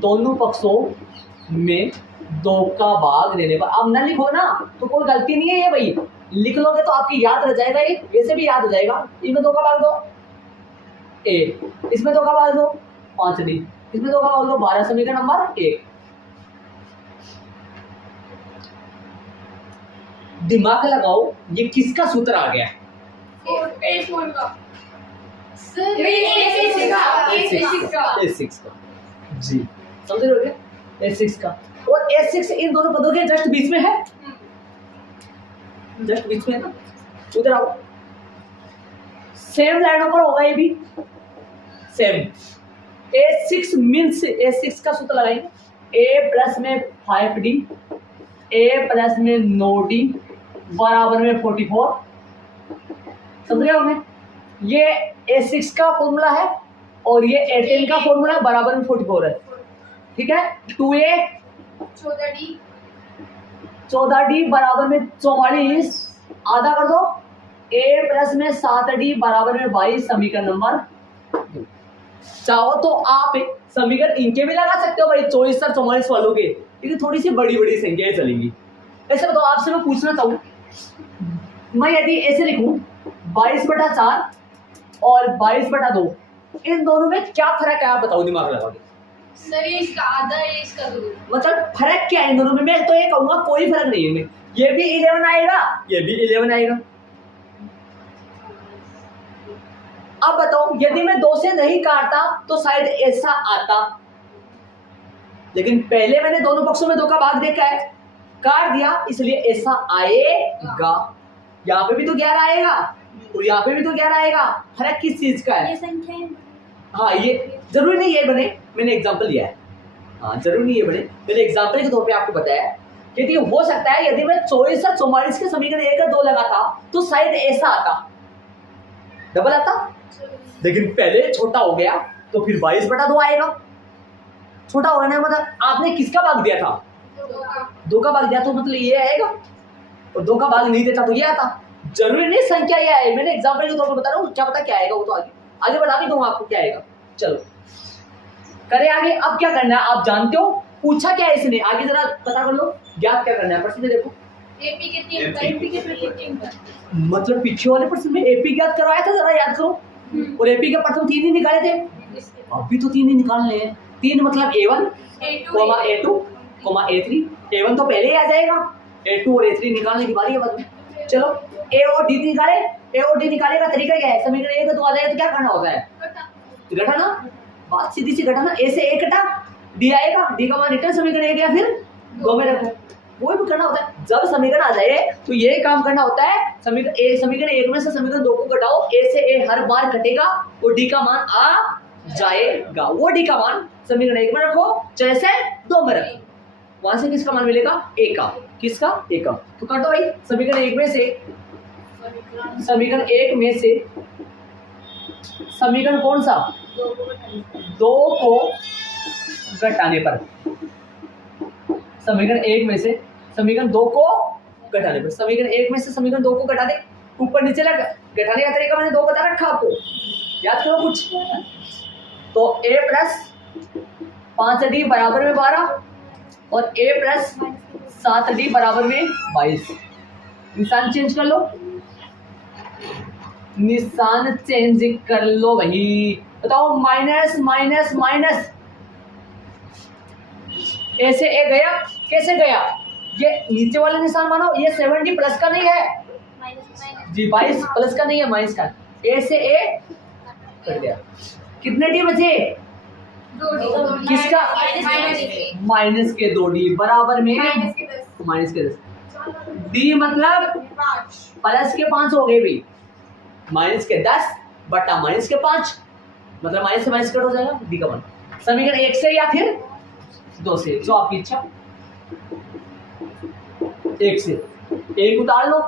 दोनों पक्षों में 2 का भाग देने पर, अब न लिखो ना तो कोई गलती नहीं है ये भाई, लिख लोगे तो आपकी याद रह जाएगा, ये वैसे भी याद हो जाएगा। इसमें 2 का भाग दो ए, इसमें 2 का भाग दो 5d, इसमें 2 का भाग दो 12, समीकरण नंबर 1। दिमाग लगाओ, ये किसका सूत्र आ गया? A6 का जी, समझ रहे हो क्या? A6 का, और A6 इन दोनों पदों के जस्ट बीच में है, जस्ट बीच में है ना। उधर आओ, सेम लाइनों पर होगा ये भी सेम। A6 मीन्स A6 का सूत्र लगाएंगे, A प्लस में 5d, A प्लस में 9d बराबर में 44। समझ रहे होंगे? ये A6 का फॉर्मूला है और ये A10 का फॉर्मूला है, बराबर में 44 है। ठीक है, 2A 14d बराबर में 44, आधा कर दो, A प्लस में 7d बराबर में 22, समीकरण नंबर 2। चाहो तो आप समीकरण इनके भी लगा सकते हो भाई, 24 और 44 वालों के, लेकिन थोड़ी सी बड़ी बड़ी संख्याएं चलेंगी। ऐसे बताओ, आपसे मैं पूछना चाहूँ, मैं यदि ऐसे लिखूं 22/4 और 22/2, इन दोनों में क्या फर्क है आप बताओ, दिमाग लगाओगे। सर ये इसका आधा है, इसका 2। मतलब फर्क क्या है इन दोनों में? मैं तो ये कहूंगा कोई फर्क नहीं है इनमें, ये भी 11 आएगा, ये भी 11 आएगा। अब बताओ, यदि मैं 2 से नहीं काटता तो शायद ऐसा आता, लेकिन पहले मैंने दोनों पक्षों में 2 का भाग देखा है, काट दिया, इसलिए ऐसा आएगा। यहाँ पे भी तो 11 आएगा और यहाँ पे भी तो 11 आएगा। फर्क किस चीज का है? ये संख्या, हाँ, ये जरूरी नहीं ये बने, मैंने एग्जांपल लिया है। हाँ, जरूरी नहीं ये बने, मैंने एग्जांपल के तौर पे आपको बताया कि हो सकता है यदि मैं 24 और 44 के समीकरण 1 और 2 लगाता तो शायद ऐसा आता, डबल आता, लेकिन पहले छोटा हो गया तो फिर 22/2 आएगा। छोटा हो गया ना, मतलब आपने किसका भाग दिया था? 2 का भाग दिया, तो मतलब ये आएगा, और 2 का भाग नहीं देता तो ये आता। जरूरी नहीं संख्या ये आए, मैंने एग्जांपल के तौर पर बता रहा हूँ, क्या पता क्या आएगा, वो तो आगे बता भी दूंगा आपको क्या आएगा। चलो करें आगे। अब क्या करना है आप जानते हो, पूछा क्या है इसने, आगे जरा पता कर लो, ज्ञात क्या करना है। प्रश्न में देखो, एपी के 3 पर, मतलब पीछे वाले प्रश्न में एपी ज्ञात करवाया था, जरा याद करो। और एपी के प्रथम 3 ही निकाले थे, अभी तो 3 ही निकालने हैं। 3 मतलब A1, A2, A3। A1 तो पहले ही आ जाएगा, A2 और A3 निकालने की बारी है बाद में। चलो A और D निकाले, A और D निकालने का तरीका क्या है? समीकरण 1 तो आ जाए तो क्या करना होता है? घटाना, बात सीधी सी घटाना। A से A कटा, D आएगा, D का मान रिटर्न समीकरण 1 या फिर 2 में रखो, कोई भी करना होता है। जब समीकरण आ जाए तो ये काम करना होता है, समीकरण 1 में से समीकरण 2 को घटाओ, A से A हर बार घटेगा और D का मान आ जाएगा। वो D का मान समीकरण 1 में रखो, जैसे 2 में रखो, वहां से किसका मान मिलेगा? A का। किसका? A का। तो काटो भाई, समीकरण 1 में से, समीकरण 1 में से समीकरण कौन सा? 2 को घटाने पर, समीकरण 1 में से समीकरण 2 को घटाने पर, समीकरण 1 में से समीकरण 2 को घटा दे, ऊपर नीचे लग, घटाने का तरीका मैंने 2 बता रखा आपको, याद करो कुछ। तो A प्लस 5d बराबर में 12 और A प्लस 7d बराबर में 22। निशान चेंज कर लो, निशान चेंज कर लो भाई। बताओ, माइनस माइनस माइनस, A से A गया, कैसे गया? ये नीचे वाले निशान मानो, ये 70 प्लस का नहीं है जी, 22 प्लस का नहीं है, माइनस का। A से A कट गया, कितने D बचे? 2D। किसका? माइनस के 2D बराबर में माइनस के 10। D मतलब प्लस के 5 हो गए भाई, माइनस के 10 बटा माइनस के 5, मतलब माइनस से माइनस कट हो जाएगा D का मान। समीकरण 1 से या फिर 2 से, जो आपकी इच्छा। 1 से 1 उतार लो,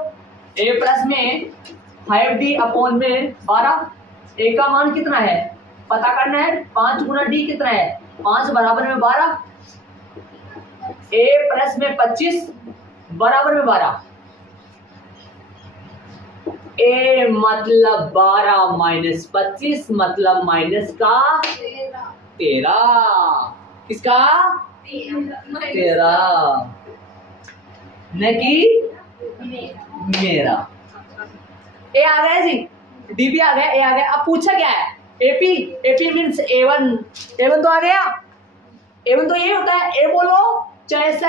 A प्लस में 5d अपॉन में 12, A का मान कितना है पता करना है, 5 गुना D कितना है? 5 बराबर में 12, A प्लस में 25 बराबर में 12। ए मतलब 12 माइनस 25 मतलब माइनस का 13। किसका? 13, न कि मेरा। ए आ गया जी, डी भी आ गया, ए आ गया। अब पूछा क्या है? AP, AP means A1, A1 तो आ गया। A1 तो ये होता है, ए बोलो चाहे से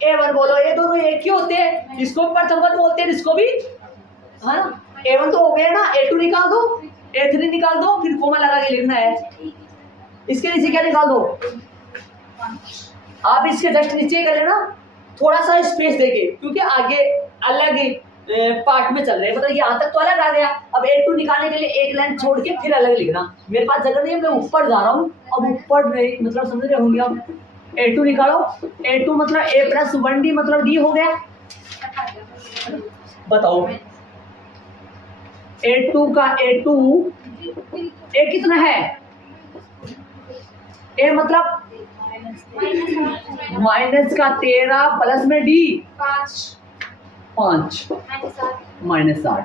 A1 बोलो, ये दोनों एक ही होते हैं। इसको प्रथम पद बोलते हैं, इसको भी, है ना। A1 तो हो गया ना, A2 निकाल दो, A3 निकाल दो, फिर कोमा लगा के लिखना है। इसके नीचे क्या निकाल दो? आप इसके जस्ट नीचे कर लेना, थोड़ा सा स्पेस देके, क्योंकि आगे अलग पार्ट में चल रहे हैं। मतलब यहाँ तक तो अलग आ गया। अब A2 निकालने के लिए एक लाइन छोड़ के फिर अलग लिखना। मेरे पास जगह नहीं है, मैं ऊपर जा रहा हूँ। अब ऊपर मतलब समझ रहे होंगे आप। A2 निकालो, A2 मतलब A प्लस 1D मतलब D हो गया। बताओ A2 का A2 A कितना है? A मतलब माइनस का 13 प्लस में D 5 माइनस 8।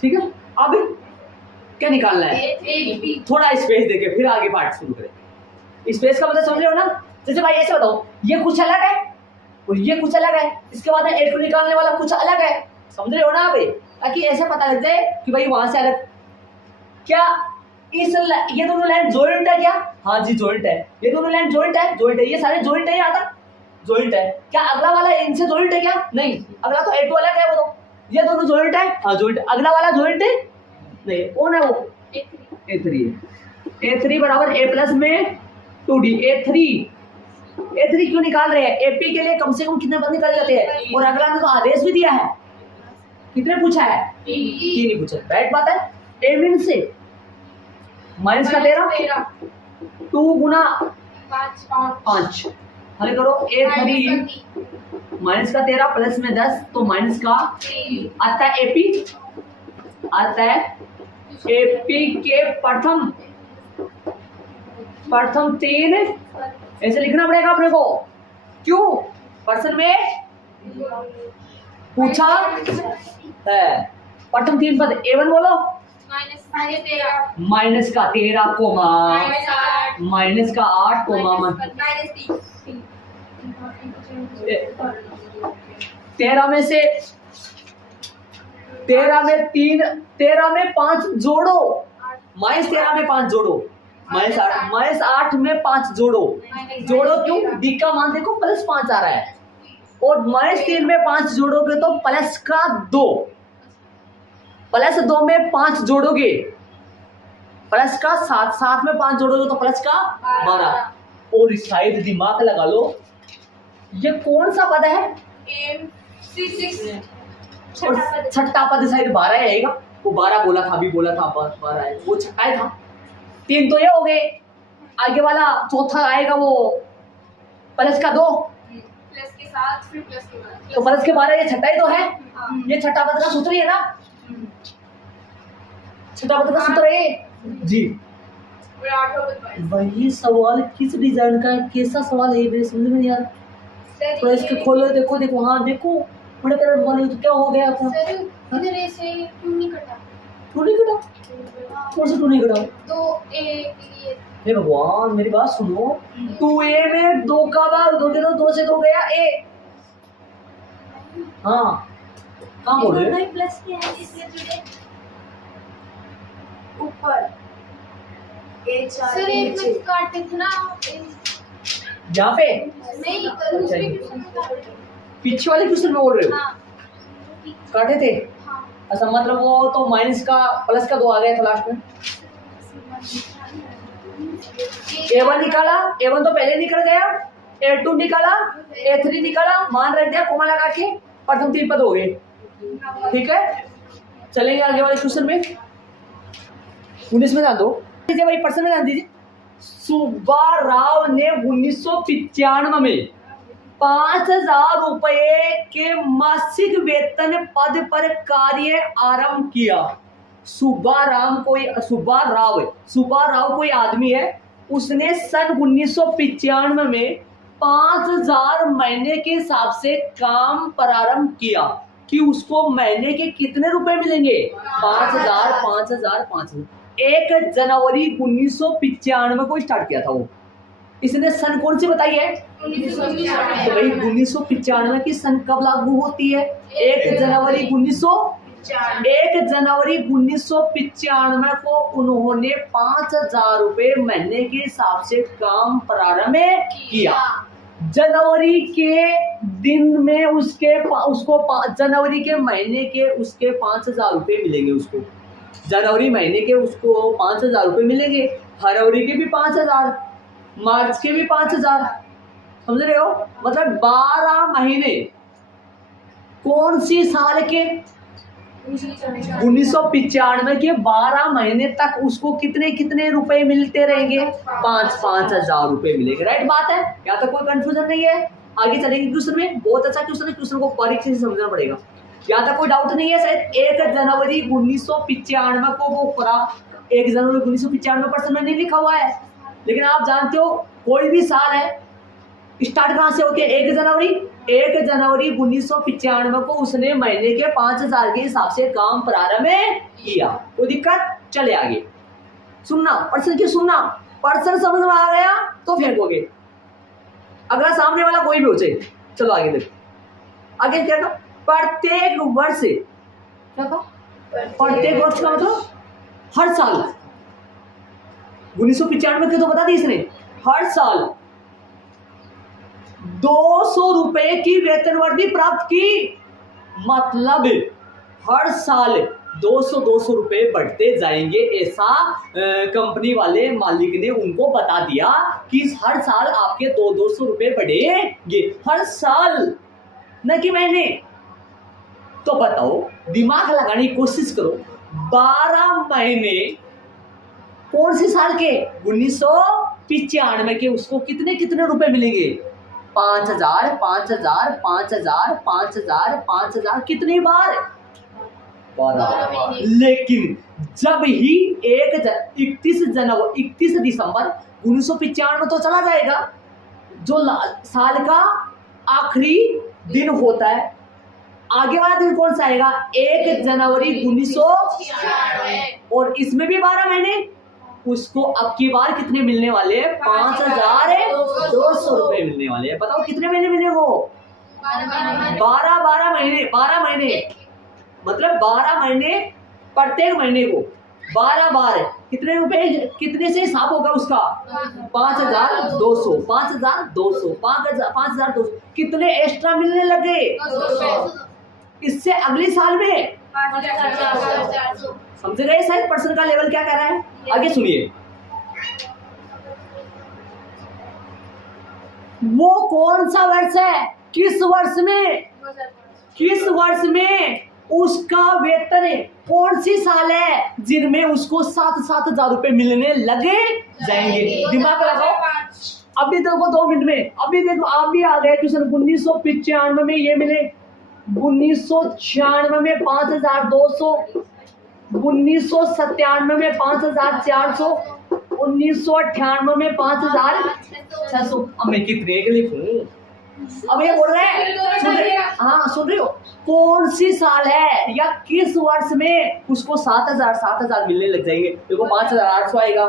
ठीक है, अब क्या निकालना है? थोड़ा स्पेस देके फिर आगे पार्ट शुरू करें। स्पेस का मतलब समझ रहे हो ना? जैसे भाई ऐसे बताओ, ये कुछ अलग है और ये कुछ अलग है, इसके बाद A2 निकालने वाला कुछ अलग है। समझ रहे हो ना भाई? ताकि ऐसा पता लग जाए कि भाई वहां से अलग क्या ये दोनों लाइन जॉइंट है क्या? हाँ जी जॉइंट है। ये दोनों लाइन जॉइंट है, जॉइंट है, ये सारे जॉइंट है। यहाँ तक जॉइंट है। क्या अगला वाला इनसे जॉइंट है क्या? नहीं, अगला तो A2 अलग है। वो तो ये दोनों जॉइंट है। हाँ जॉइंट। अगला वाला जॉइंट है नहीं, कौन है वो? A3 है। A3 बराबर A प्लस में 2D। A3 क्यों निकाल रहे हैं? AP के लिए कम से कम कितने पद निकाले जाते हैं? और अगला ने तो आदेश भी दिया है। कितने पूछा है? 3 ही पूछा। राइट बात है। A मीन से माइनस का 13 2 गुना 5 हल करो। A3 माइनस का 13 प्लस में 10 तो माइनस का आता है AP, आता है AP के प्रथम 3 ऐसे लिखना पड़ेगा अपने को। क्यों? पर्सन में पूछा है। प्रथम 3 पद A1 बोलो माइनस का 13 कोमा माइनस का 8 कोमा 13 में से 13 में 5 जोड़ो, माइनस 13 में 5 जोड़ो, माइनस 8 में 5 जोड़ो। क्यों? D का मान देखो प्लस 5 आ रहा है, और माइनस 3 में 5 जोड़ोगे तो प्लस का 2, प्लस 2 में 5 जोड़ोगे प्लस का 7 में 5 जोड़ोगे तो प्लस का 12। और शायद दिमाग लगा लो, ये कौन सा पद है? और छठा पद शायद 12 आएगा। वो 12 बोला था, अभी बोला था 12 है, वो छठा था। 3 तो ये हो गए, आगे वाला चौथा आएगा वो प्लस का 2 प्लस के साथ फिर प्लस के बाद तो प्लस के 12, ये छठा ही तो है। ये छठा पद का सूत्र ही है ना? छठा पद का सूत्र है जी। वही सवाल किस डिजाइन का है, कैसा सवाल है मेरे समझ में नहीं आ रहा। थोड़ा इसके खोलो, देखो देखो, हाँ देखो बड़े तरह बोले तो क्या हो गया आपको? इधर ऐसे क्यों नहीं कटा? क्यों नहीं कटा? कौन सा क्यों नहीं कटा? तो ए हे भगवान मेरी बात सुनो, 2A में 2 का भाग दोगे तो 2 से 2 गया A। हाँ कहाँ बोल रहे हो? प्लस के हैं इसलिए जुड़े ऊपर सर एक में काटे थे ना यहाँ पे नहीं पीछे वाले क्वेश्चन में बोल रहे हो? हाँ। काटे थे। हाँ। अच्छा मतलब वो तो माइनस का प्लस का 2 आ गया था लास्ट में। A1 निकाला, A1 तो पहले निकल गया, A2 निकाला, A3 निकाला, मान रख दिया कोमा लगा के, प्रथम 3 पद हो गए। ठीक है, चलेंगे आगे वाले क्वेश्चन में। 19 में ध्यान दो भाई, पर्सन में ध्यान दीजिए। सुब्बा राव ने 1995 में 5,000 रुपए के मासिक वेतन पद पर कार्य आरंभ किया। सुब्बा राव कोई आदमी है, उसने सन 1995 में 5,000 महीने के हिसाब से काम प्रारंभ किया। कि उसको महीने के कितने रुपए मिलेंगे, 5,000 5,000 5,000। 1 जनवरी 1995 को स्टार्ट किया था वो। इसने सन कौन सी बताई है, तो भाई 1995 की सन कब लागू होती है, 1 जनवरी 1995 को उन्होंने 5,000 रुपए महीने के हिसाब से काम प्रारंभ किया। जनवरी के दिन में उसको जनवरी के महीने के उसके 5,000 रुपए मिलेंगे उसको, जनवरी महीने के उसको 5,000 रुपए मिलेंगे, फरवरी के भी 5,000, मार्च के भी 5,000। समझ रहे हो, मतलब 12 महीने। कौन सी साल के, 1995 के 12 महीने तक उसको कितने कितने रुपए मिलते रहेंगे, 5,000 रुपए मिलेंगे। राइट बात है, यहाँ तक कोई कंफ्यूजन नहीं है। आगे चलेंगे क्वेश्चन में, बहुत अच्छा क्वेश्चन है, क्वेश्चन को बारीकी से समझना पड़ेगा। यहाँ तक कोई डाउट नहीं है। शायद 1 जनवरी 1995 को वो पूरा 1 जनवरी 1995 पर्सन में नहीं लिखा हुआ है, लेकिन आप जानते हो कोई भी साल है स्टार्ट कहाँ से होती है, 1 जनवरी 1995 को उसने महीने के 5,000 के हिसाब से काम प्रारंभ किया। कोई दिक्कत, चले आगे। सुनना पर्सन की, सुनना पर्सन समझ में आ गया तो फेंकोगे, अगला सामने वाला कोई भी हो जाए। चलो आगे देखो, आगे क्या कहा, प्रत्येक वर्ष, क्या कहा, प्रत्येक वर्ष का मतलब हर साल। 1995 के तो बता दी इसने, हर साल 200 रुपए की वेतन वृद्धि प्राप्त की। मतलब हर साल 200 रुपए बढ़ते जाएंगे, ऐसा कंपनी वाले मालिक ने उनको बता दिया कि हर साल आपके 200 रुपए बढ़ेंगे, हर साल, न कि महीने। तो बताओ, दिमाग लगाने की कोशिश करो, 12 महीने कौन सी साल के, 1995 के, उसको कितने कितने रुपए मिलेंगे, 5,000 5,000 5,000 5,000 5,000, कितनी बार, 12। लेकिन जब ही 31 दिसंबर 1995 तो चला जाएगा, जो साल का आखिरी दिन होता है, आगे वाला दिन कौन सा आएगा, 1 जनवरी 1996, और इसमें भी 12 महीने। उसको अब की बार कितने मिलने वाले हैं, 5,200 रुपए मिलने वाले हैं। बताओ कितने महीने मिले वो, 12 महीने, मतलब 12 महीने, प्रत्येक महीने को 12 बार कितने रुपए, कितने से हिसाब होगा उसका, 5,200 5,200 5,200, कितने एक्स्ट्रा मिलने लगे, इससे अगले साल में। समझ गए शायद पर्सन का लेवल क्या कह रहा है। आगे सुनिए, वो कौन सा वर्ष है, किस वर्ष में उसका वेतन, कौन सी साल है जिनमें उसको 7,000 रुपए मिलने लगे जाएंगे। दिमाग लगाओ, अभी देखो 2 मिनट में, अभी देखो आप भी आ गए क्वेश्चन। 1995 में ये मिले, 1996 में 5,200, 1997 में 5,400, 1998 में 5,600। अब मैं कितने के लिखूं, अब ये बोल रहे हैं, सुन रहे हो, कौन सी साल है या किस वर्ष में उसको 7,000 मिलने लग जाएंगे। देखो 5,800 आएगा,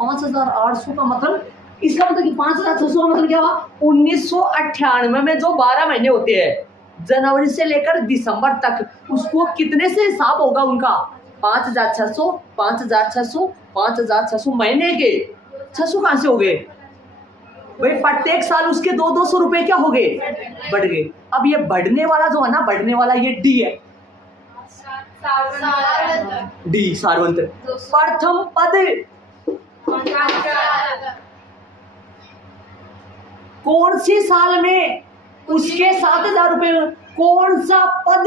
5,800 का मतलब, इसका मतलब कि 5,600 का मतलब क्या हुआ, 1998 में जो 12 महीने होते हैं, जनवरी से लेकर दिसंबर तक, उसको कितने से हिसाब होगा उनका, 5,600 5,600 5,600 महीने के 600 कहां से हो गए भाई, प्रत्येक साल उसके 200 रुपए क्या हो गए, बढ़ गए। अब ये बढ़ने वाला जो है ना, बढ़ने वाला ये डी है, डी सार्वंत्र, प्रथम पद कौन सी साल में उसके 7,000 रुपए, कौन सा पद,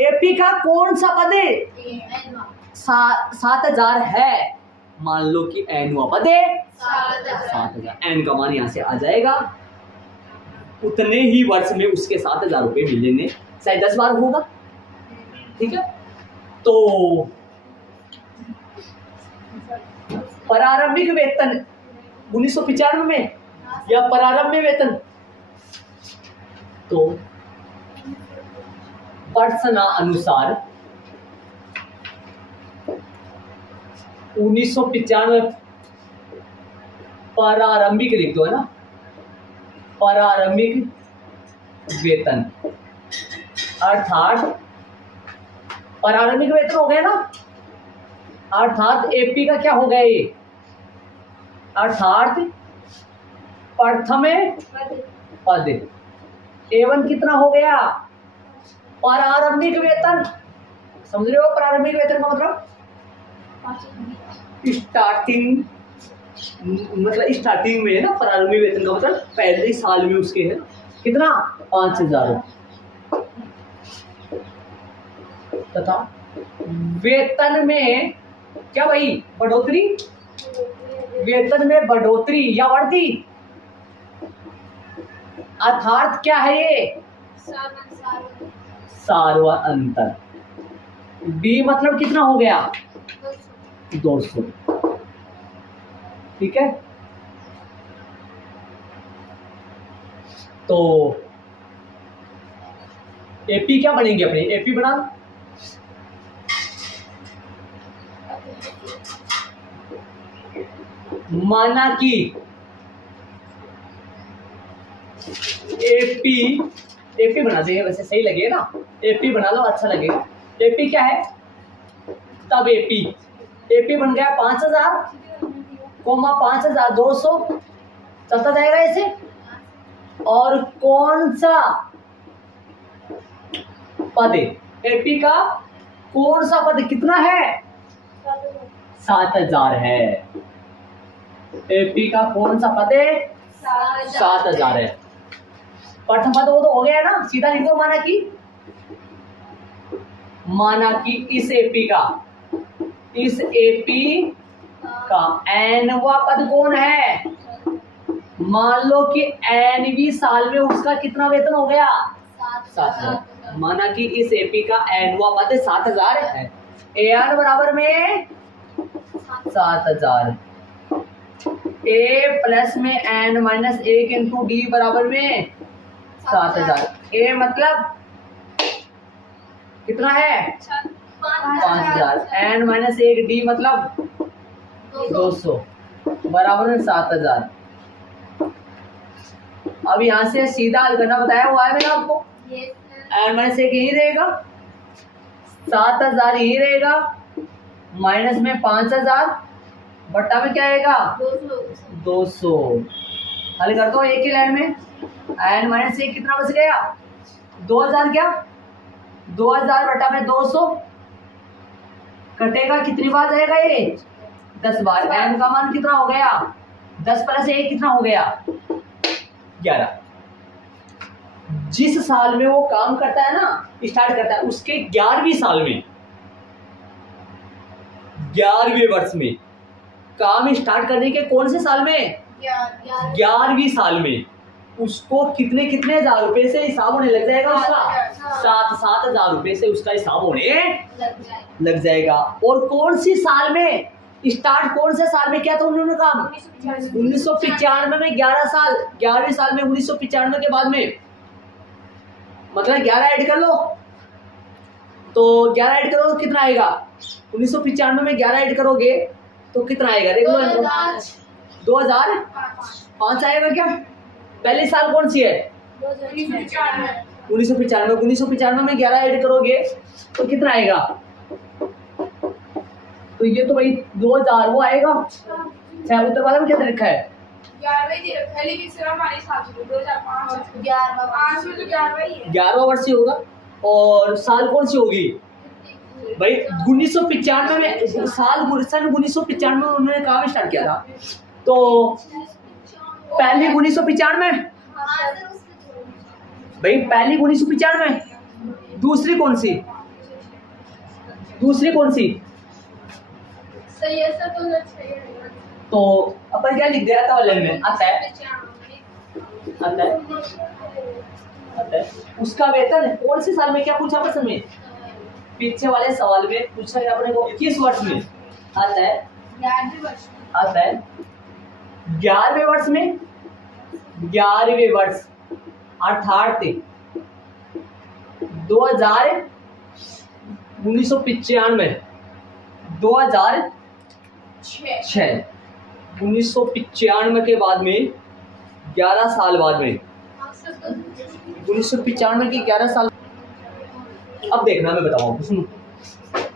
एपी का कौन सा पद 7,000 है, मान लो कि एन हुआ पद 7,000, एन का मान यहां से आ जाएगा। उतने ही वर्ष में उसके 7,000 रुपए मिलने शायद 10 बार होगा, ठीक है। तो प्रारंभिक वेतन 1995 में या प्रारंभ में वेतन, तो अनुसार 1995 प्रारंभिक लिख दो है ना, प्रारंभिक वेतन, अर्थात प्रारंभिक वेतन हो गया ना, अर्थात एपी का क्या हो गया ये, अर्थात प्रथम पद। A1 कितना हो गया, प्रारंभिक वेतन, समझ रहे हो प्रारंभिक वेतन का मतलब स्टार्टिंग, मतलब स्टार्टिंग में है ना, प्रारंभिक वेतन का मतलब पहले साल में उसके है कितना 5,000 तथा वेतन में क्या भाई बढ़ोतरी, वेतन में बढ़ोतरी या वृद्धि, अर्थात क्या है ये सारवा अंतर। बी मतलब कितना हो गया 200, ठीक है। तो एपी क्या बनेंगे अपने, एपी बना माना कि एपी बना देंगे, वैसे सही लगे ना, एपी बना लो अच्छा लगेगा। एपी क्या है, तब एपी बन गया 5,000 कोमा 5,200 चलता जाएगा ऐसे। और कौन सा पद, एपी का कौन सा पद कितना है 7,000 है, एपी का कौन सा पद है 7,000 है। प्रथम पद वो तो हो गया ना, सीधा लिख दो माना कि इस एपी का एनवा पद कौन है, मान लो कि एनवी साल में उसका कितना वेतन हो गया 7,000। माना कि इस एपी का एनवा पद 7,000 है, एन बराबर में 7,000, ए प्लस में एन माइनस 1 इंटू डी बराबर में 7,000। ए मतलब कितना है 5,000, एन माइनस 1 डी मतलब 200 बराबर में 7,000। अब यहाँ से सीधा हल करना बताया हुआ है मैंने आपको, एन माइनस 1 यही रहेगा, 7,000 यही रहेगा, माइनस में 5,000 बट्टा में क्या आएगा 200। हल कर दो एक ही लाइन में, एन माइनस 1 कितना बच गया 2,000, क्या 2,000 बटा में 200 कटेगा, कितनी बार जाएगा ये 10 बार। एन का मान कितना हो गया 10 प्लस 1 कितना हो गया 11। जिस साल में वो काम करता है ना, स्टार्ट करता है, उसके 11वीं साल में, 11वें वर्ष में काम स्टार्ट करने के कौन से साल में 11वीं साल में उसको कितने हजार रुपए से हिसाब होने लग जाएगा उसका 7,000 रुपए से उसका हिसाब होने लग जाएगा। और कौन सी साल में स्टार्ट, कौन से साल में किया था उन्होंने काम 1995 में 11 साल, 11वें साल में 1995 के बाद में, मतलब 11 ऐड कर लो तो 11 ऐड करो तो कितना आएगा 1995 में 11 ऐड करोगे तो कितना आएगा देख लो 2005 आएगा क्या। पहले साल कौन सी है 1995 में 11 ऐड करोगे तो कितना आएगा, तो ये तो भाई 2000 वो आएगा। उत्तर वाला में क्या लिखा है 11वां वर्ष ही होगा। और साल कौन सी होगी भाई 1995 में, साल सन 1995 में उन्होंने काम स्टार्ट किया था, तो पहली 1995 भाई, पहली 1995, दूसरी कौन सी तो अपन क्या लिख दिया था वाले में आता है उसका वेतन कौन से साल में, क्या पूछा प्रश्न में पीछे वाले सवाल में पूछा है अपने को किस वर्ष में आता है 11वें वर्ष में, 11वें वर्ष अर्थात 1995 1995 के बाद में 11 साल बाद में 1995 के 11 साल। अब देखना मैं बताऊँ सुनो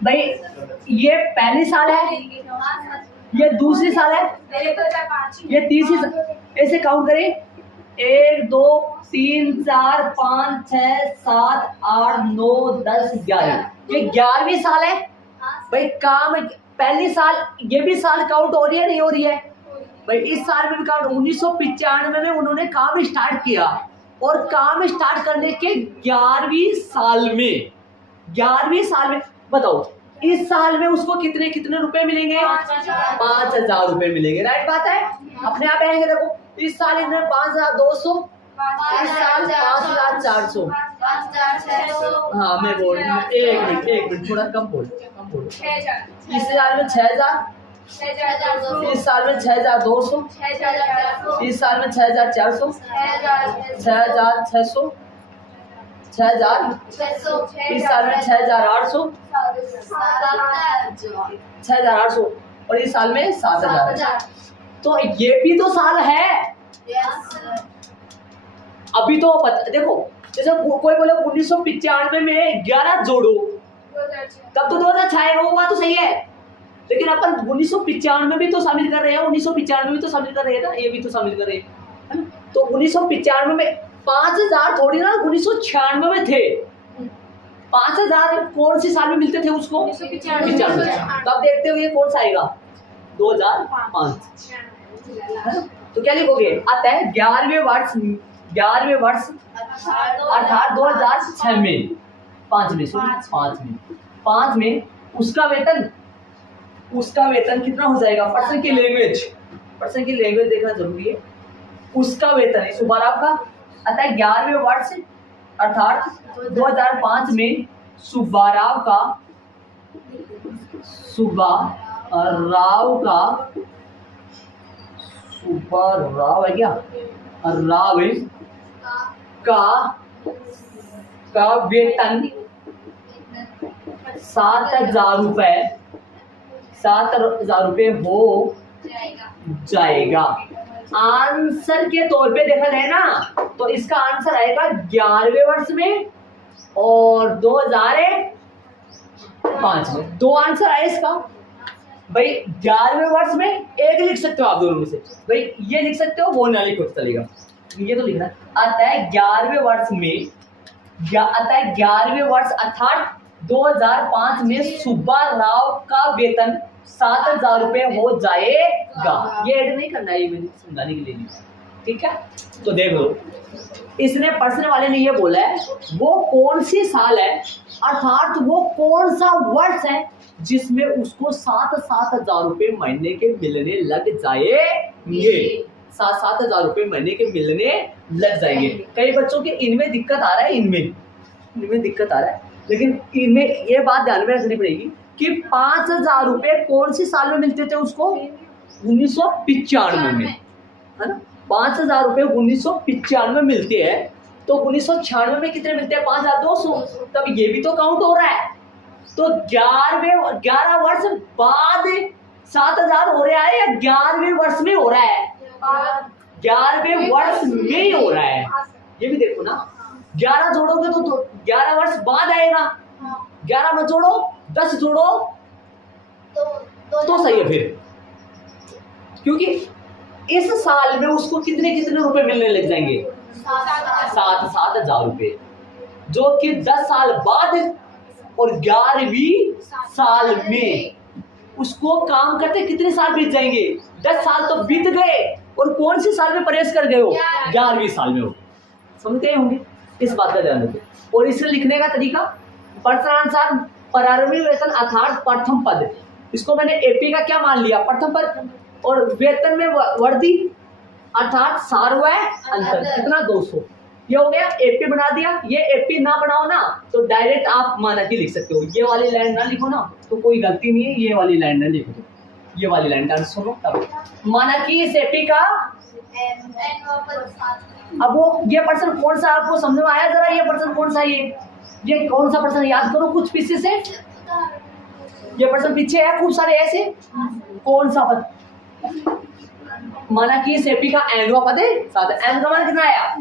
भाई, ये पहली साल है, ये दूसरी साल है, ये तीसरी साल। ऐसे काउंट करें 1 2 3 4 5 6 7 8 9 10 11, ये 11वीं साल है भाई। काम पहली साल, ये भी साल काउंट हो रही है नहीं हो रही है भाई? इस साल में भी काउंट। 1995 में उन्होंने काम स्टार्ट किया और काम स्टार्ट करने के 11वीं साल में बताओ इस साल में उसको कितने कितने रुपए मिलेंगे? 5,000 रुपए मिलेंगे। राइट बात है, अपने आप आएंगे। देखो इस साल इन्हें 5,200, इस साल 5,400। हाँ मैं बोल रही हूँ, एक मिनट थोड़ा कम बोलो। इस साल में 6,000, इस साल में 6,200, इस साल में 6,400, 6,600, 6,000, इस साल में 6,800, 6,800 और इस साल में 7,000। तो ये भी तो साल है। अभी तो देखो जैसे कोई बोले 1995 में 11 जोड़ो तब तो 2006 आएगा, वो बात तो सही है। लेकिन अपन 1995 में भी तो शामिल कर रहे हैं, 1995 में भी तो शामिल कर रहे हैं ना, ये भी तो शामिल कर रहे हैं। तो 1995 में 5,000 थोड़ी ना 1996 में थे। 5,000 कौन सी साल में मिलते थे उसको? 1995। तब देखते हुए कौन सा आएगा? 2005। तो क्या लिखोगे? आता है 11वें वर्ष अर्थात 2006 में 5 में उसका वेतन कितना हो जाएगा? पर्सन की लैंग्वेज देखना जरूरी है। उसका वेतन इस बार आपका आता है 11वें वर्ष अर्थात 2005 में सुब्बाराव है क्या? राव का वेतन 7,000 रुपए हो जाएगा। आंसर के तौर पे देखा जाए ना तो इसका आंसर आएगा 11वें वर्ष में और 2005 में। दो आंसर आए इसका भाई। 11वें वर्ष में एक लिख सकते हो आप दोनों में से भाई, ये लिख सकते हो, वो ना लिखो तो चलेगा। ये तो लिखना आता है 11वें वर्ष अर्थात 2005 में सुब्बा राव का वेतन 7,000 रुपए हो जाएगा। ये ऐड नहीं करना है, ये मैंने समझाने के लिए लिखा, ठीक है? तो देख लो, इसने पर्सन वाले ने ये बोला है वो कौन सी साल है अर्थात वो कौन सा वर्ष है जिसमें उसको 7,000 रुपए महीने के मिलने लग जाएंगे। 7,000 रुपए महीने के मिलने लग जाएंगे। कई बच्चों के इनमें दिक्कत आ रहा है, इनमें दिक्कत आ रहा है, लेकिन इनमें ये बात ध्यान में रखनी पड़ेगी कि 5,000 रुपए कौन सी साल में मिलते थे उसको? 1995 में, है ना? 5,000 रुपए 1995 में मिलते हैं, तो 1996 में कितने मिलते हैं? 5,200। तब ये भी तो काउंट हो रहा है। तो 11 वर्ष बाद 7,000 हो रहा है या 11वें वर्ष में हो रहा है? 11वें वर्ष में हो रहा है। ये भी देखो ना, 11 जोड़ोगे तो 11 वर्ष बाद आएगा। 11 मत जोड़ो, 10 जोड़ो तो सही है फिर, क्योंकि इस साल में उसको कितने कितने रुपए मिलने लग जाएंगे? 7,000 रुपए, जो कि 10 साल बाद और 11वीं साल में उसको काम करते कितने साल बीत जाएंगे? 10 साल तो बीत गए और कौन सी साल में प्रवेश कर गए हो? 11वीं साल में हो। समझ गए होंगे, इस बात का ध्यान रखें। और इसे लिखने का तरीका प्रश्नानुसार प्रारंभिक वेतन अर्थात प्रथम पद, इसको मैंने एपी का क्या मान लिया? प्रथम पद। और वेतन में वर्दी अर्थात सारवा अंतर कितना? 200। ये हो गया, एपी बना दिया। ये एपी ना बनाओ ना तो डायरेक्ट आप मानक ही लिख सकते हो। ये वाली लाइन ना लिखो ना तो कोई गलती नहीं है, ये वाली लाइन ना लिखो तो ये वाली लाइन डाल सुनो तब मानकी इस एपी का। अब वो ये पर्सन कौन सा आपको समझ में आया? जरा ये पर्सन कौन सा? ये कौन सा प्रश्न याद करो कुछ पीछे से, ये प्रश्न पीछे है खूब सारे ऐसे। कौन सा पद, माना कि इस एपी का एनवा पद है 7, एन का मान कितना आया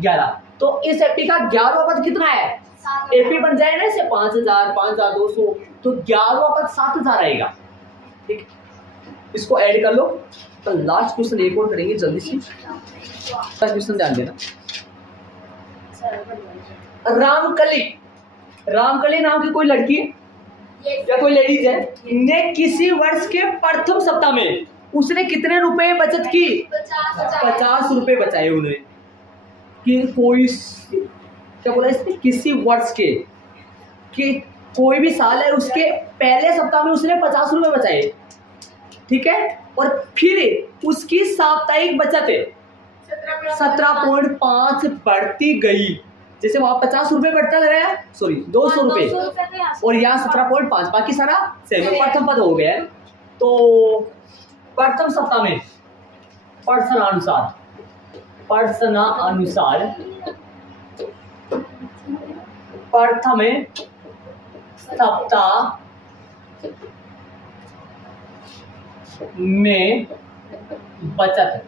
11, तो इस एपी का 11वां पद कितना है, एपी बन जाए ना इसे 5000 5200, तो 11वां पद 7000 आएगा। ठीक, इसको ऐड कर लो। तो लास्ट क्वेश्चन एक और करेंगे जल्दी से, क्वेश्चन ध्यान देना। रामकली नाम की कोई लड़की या कोई लेडीज है ने किसी वर्ष के प्रथम सप्ताह में उसने कितने रुपए बचत की, 50 रुपए बचाए उन्हें। कि कोई क्या बोला इसमें, किसी वर्ष के कि कोई भी साल है उसके पहले सप्ताह में उसने 50 रुपए बचाए, ठीक है, और फिर उसकी साप्ताहिक बचत 17.5 बढ़ती गई। जैसे वहां 50 रुपए बढ़ता लग रहा है, सॉरी 200 रुपए, और यहाँ 17.5, बाकी सारा सेम, प्रथम पद हो गया है। तो प्रथम सप्ताह में प्रश्नानुसार प्रथम सप्ताह में बचत,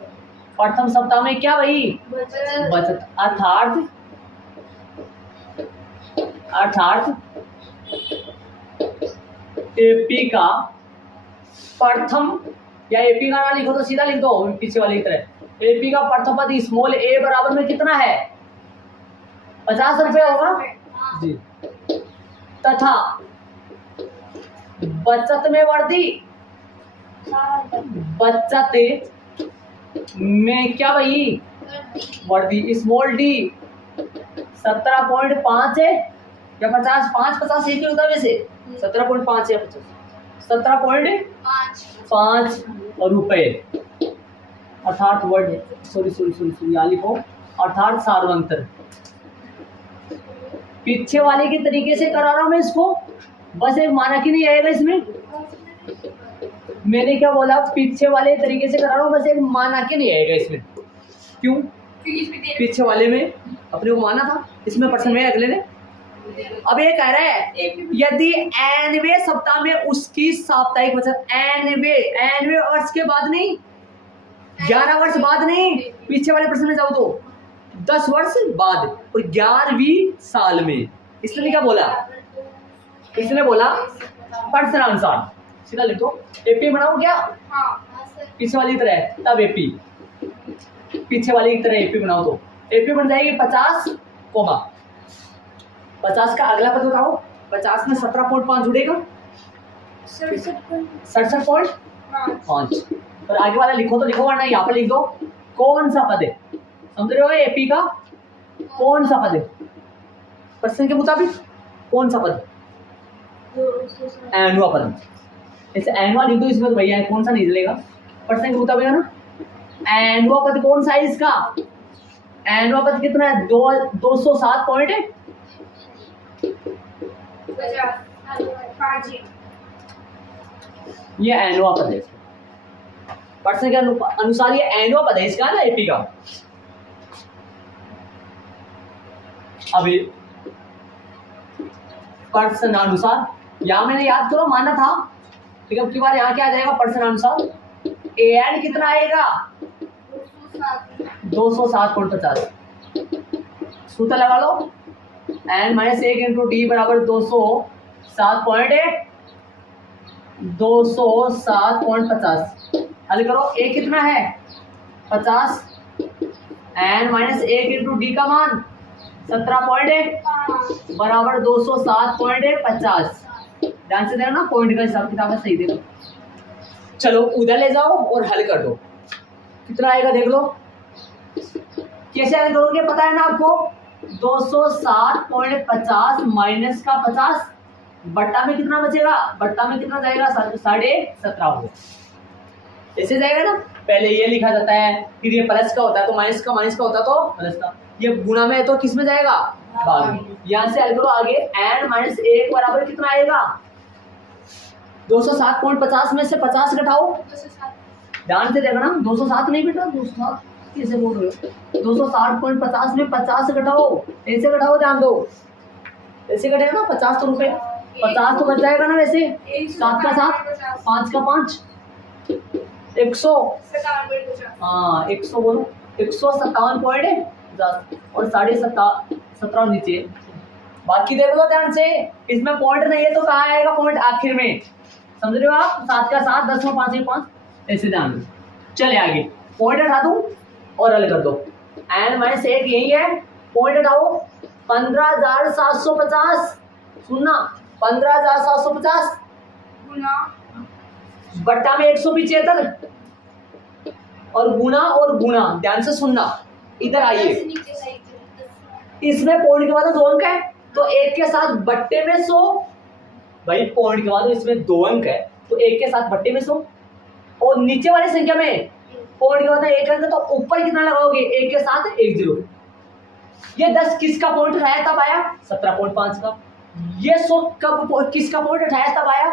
प्रथम सप्ताह में क्या भाई बचत, अर्थात एपी का प्रथम, या एपी का ना लिखो तो सीधा लिख दो पीछे वाली तरह, एपी का प्रथम पद स्मॉल ए बराबर में कितना है 50 रुपए होगा जी, तथा बचत में वृद्धि, बचत में क्या भाई वृद्धि, स्मॉल डी 17.5 है या 50 एक ही होता है वैसे, 17.5 या 17.5 रुपए, अर्थात वर्ड सॉरी यहाँ लिखो, अर्थात सार्वंतर। पीछे वाले के तरीके से करा रहा हूं मैं इसको, बस एक मानक ही नहीं आएगा इसमें। मैंने क्या बोला, पीछे वाले तरीके से करा रहा हूं, बस एक मानक ही नहीं आएगा इसमें। क्यों, पीछे वाले में अपने को माना था, इसमें पर्सन में अगले ने। अब ये कह रहा है यदि एनवे सप्ताह में उसकी साप्ताहिक बचत, एनवे वर्ष के बाद नहीं, 11 वर्ष बाद नहीं, पीछे वाले प्रश्न में जाओ तो 10 वर्ष बाद और 11वीं साल में। इसने क्या बोला, इसने बोला प्रश्नानुसार, सीधा लिखो एपी बनाओ क्या, पीछे वाली तरह, तब एपी, पीछे वाली की तरह एपी बनाओ तो एपी बन जाएगी 50, 50 का अगला पद बताओ, 50 में 17.5 जुड़ेगा 67.5, और आगे वाला लिखो तो लिखो, वरना यहाँ पर लिख दो कौन सा पद है, समझ रहे हो एपी का कौन सा पद है, प्रश्न के मुताबिक कौन सा पद, एनुआ पद। ऐसे एनुआ लिख दो इसमें, तो भैया कौन सा नहीं चलेगा, प्रश्न के मुताबिक है ना। एनुआ पद कौन सा है इसका, एनुआ पद कितना है 207 पॉइंट है, ये एनुआ पद है, प्रश्न के अनुसार ये एनुआ पद है इसका ना एपी का। अभी प्रश्नानुसार यहां मैंने याद करो माना था, ठीक है, अब की बार यहाँ क्या आ जाएगा प्रश्नानुसार, एन कितना आएगा 207.50, सूत्र लगा लो, एन माइनस 1 इंटू डी बराबर 207.50, हल करो, ए कितना है 50, एन माइनस 1 इंटू डी का मान 17 बराबर 207.50, ध्यान से देखना पॉइंट का हिसाब किताब सही देखो। चलो उधर ले जाओ और हल कर दो, कितना आएगा देख लो, कैसे हल करोगे पता है ना आपको, 207.50 माइनस का 50, बट्टा में कितना बचेगा, बट्टा में कितना जाएगा 17.5 होगा, ऐसे जाएगा ना। पहले ये लिखा जाता है, फिर ये प्लस का होता है तो माइनस का होता तो प्लस का, ये गुणा में है तो किस में जाएगा भाग में। यहाँ से हल करो आगे, एन माइनस 1 बराबर कितना आएगा 207.50 में से 50 घटाओ, ध्यान से देखना 207 नहीं बेटा, 207 कैसे बोल रहे हो, 207.50 में 50 घटाओ, ऐसे घटाओ ध्यान दो, ऐसे कटेगा ना 50 रुपये, 50 तो बच जाएगा ना वैसे, 7 का 7, 5 का 5, 100, हाँ 100 बोलो, 157.50 और 17.5 नीचे। बाकी देख लो ध्यान से, इसमें पॉइंट नहीं है तो कहाँ आएगा पॉइंट आखिर में, समझ रहे हो आप, 7 का 7, 10 में 5 के 5, ऐसे ध्यान दो। चले आगे, पॉइंट हटा दूं और हल कर दो। n माइनस 1 यही है, पॉइंट हटाओ, 15,750, सुनना 15,750 बट्टा में 175 और गुना, ध्यान से सुनना, इधर आइए, इसमें पॉइंट के बाद 2 अंक है तो 1 के साथ बट्टे में 100, भाई पॉइंट के बाद इसमें 2 अंक है तो 1 के साथ बट्टे में 100, और नीचे वाली संख्या में पॉइंट के बाद 1 अंक तो ऊपर कितना लगाओगे, 1 के साथ 1 0। ये 10 किसका पॉइंट उठाया तब आया 17.5 का, ये 100 कब किसका पॉइंट उठाया तब आया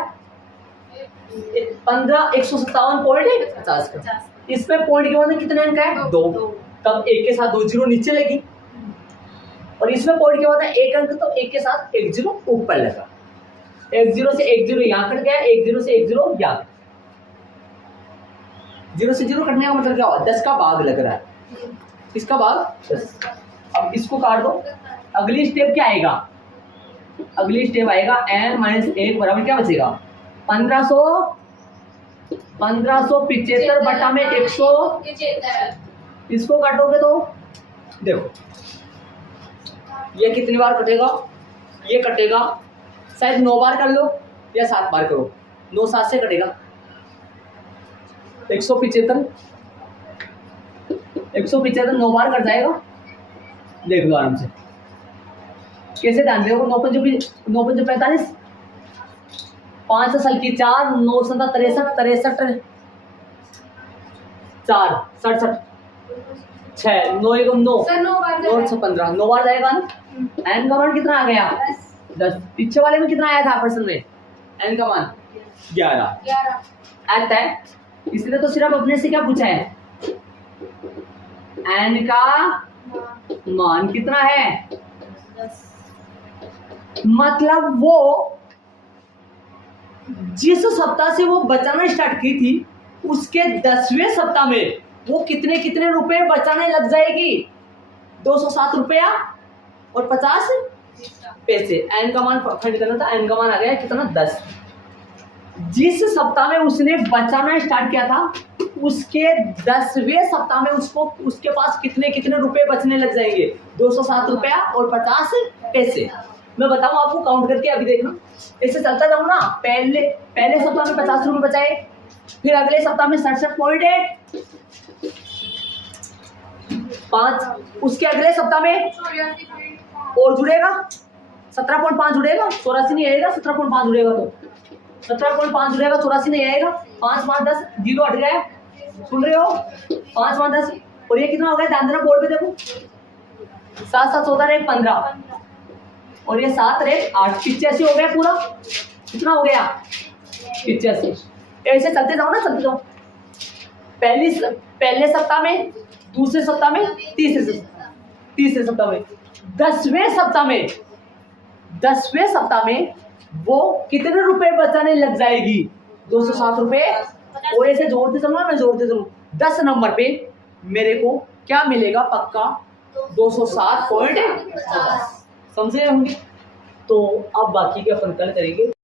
157.50 का। इसमें पॉइंट के बाद कितने अंक है 2, तब 1 के साथ 2 0 नीचे लगी, और इसमें पॉइंट के बाद 1 अंक तो 1 के साथ 1 0 ऊपर लगा, 1 0 से 1 0 यहाँ कट गया, 1 0 से 1 0 यहाँ, 0 से 0 कटने का मतलब क्या हुआ, 10 का भाग लग रहा है, किसका भाग 10। अब इसको काट दो, अगली स्टेप क्या आएगा, अगली स्टेप आएगा n माइनस 1 बराबर क्या बचेगा 1575 बटा में 100, इसको काटोगे तो देखो ये कितनी बार कटेगा, ये कटेगा शायद 9 बार कर लो या 7 बार करो, 9 7 से कटेगा 175 9 बार कट जाएगा, देख लो आराम से कैसे, ध्यान दो, 9 पंजो 45, 5 साल की 4, 9 7 63, 4 67, 6 9 1 9 15, 9 बार जाएगा ना। n का मान कितना आ गया 10, पीछे वाले में कितना आया था पर्सन में, n का मान 11 आता है, इसने तो सिर्फ अपने से क्या पूछा है, n का मान कितना है, मतलब वो जिस सप्ताह से वो बचाना स्टार्ट की थी उसके 10वें सप्ताह में वो कितने कितने रुपए बचाने लग जाएगी, 207 रुपया और 50 पैसे। n का मान फाइंड करना था, n का मान आ गया कितना 10। जिस सप्ताह में उसने बचाना स्टार्ट किया था उसके 10वें सप्ताह में उसको उसके पास कितने कितने रुपए बचने लग जाएंगे, 207 रुपया और 50 पैसे। मैं बताऊं आपको काउंट करके, अभी देखना ऐसे चलता जाऊं ना, पहले सप्ताह में 50 रुपए बचाए, फिर अगले सप्ताह में 67.8, 5, उसके अगले सप्ताह में और जुड़ेगा 17.5 जुड़ेगा, 84 नहीं आएगा, 17.5 जुड़ेगा तो 17.5 जुड़ेगा, 84 नहीं आएगा, 5 5 10 0 हट गया, सुन रहे हो, 5 5 10, और ये कितना हो गया, ध्यान देना बोर्ड पे देखो, 7 7 14 1 15 और ये 7 रेट 8, 85 हो गया पूरा, कितना हो गया 85। ऐसे चलते जाओ ना, चलते जाओ, पहले सप्ताह में, दूसरे सप्ताह में, तीसरे सप्ताह में, 10वें सप्ताह में वो कितने रुपए बचाने लग जाएगी, 207 रुपए। और ऐसे जोड़ते चलो ना, मैं जोड़ते चलूँ, 10 नंबर पे मेरे को क्या मिलेगा पक्का 207.50, समझे होंगे। तो अब बाकी के अपन कल करेंगे।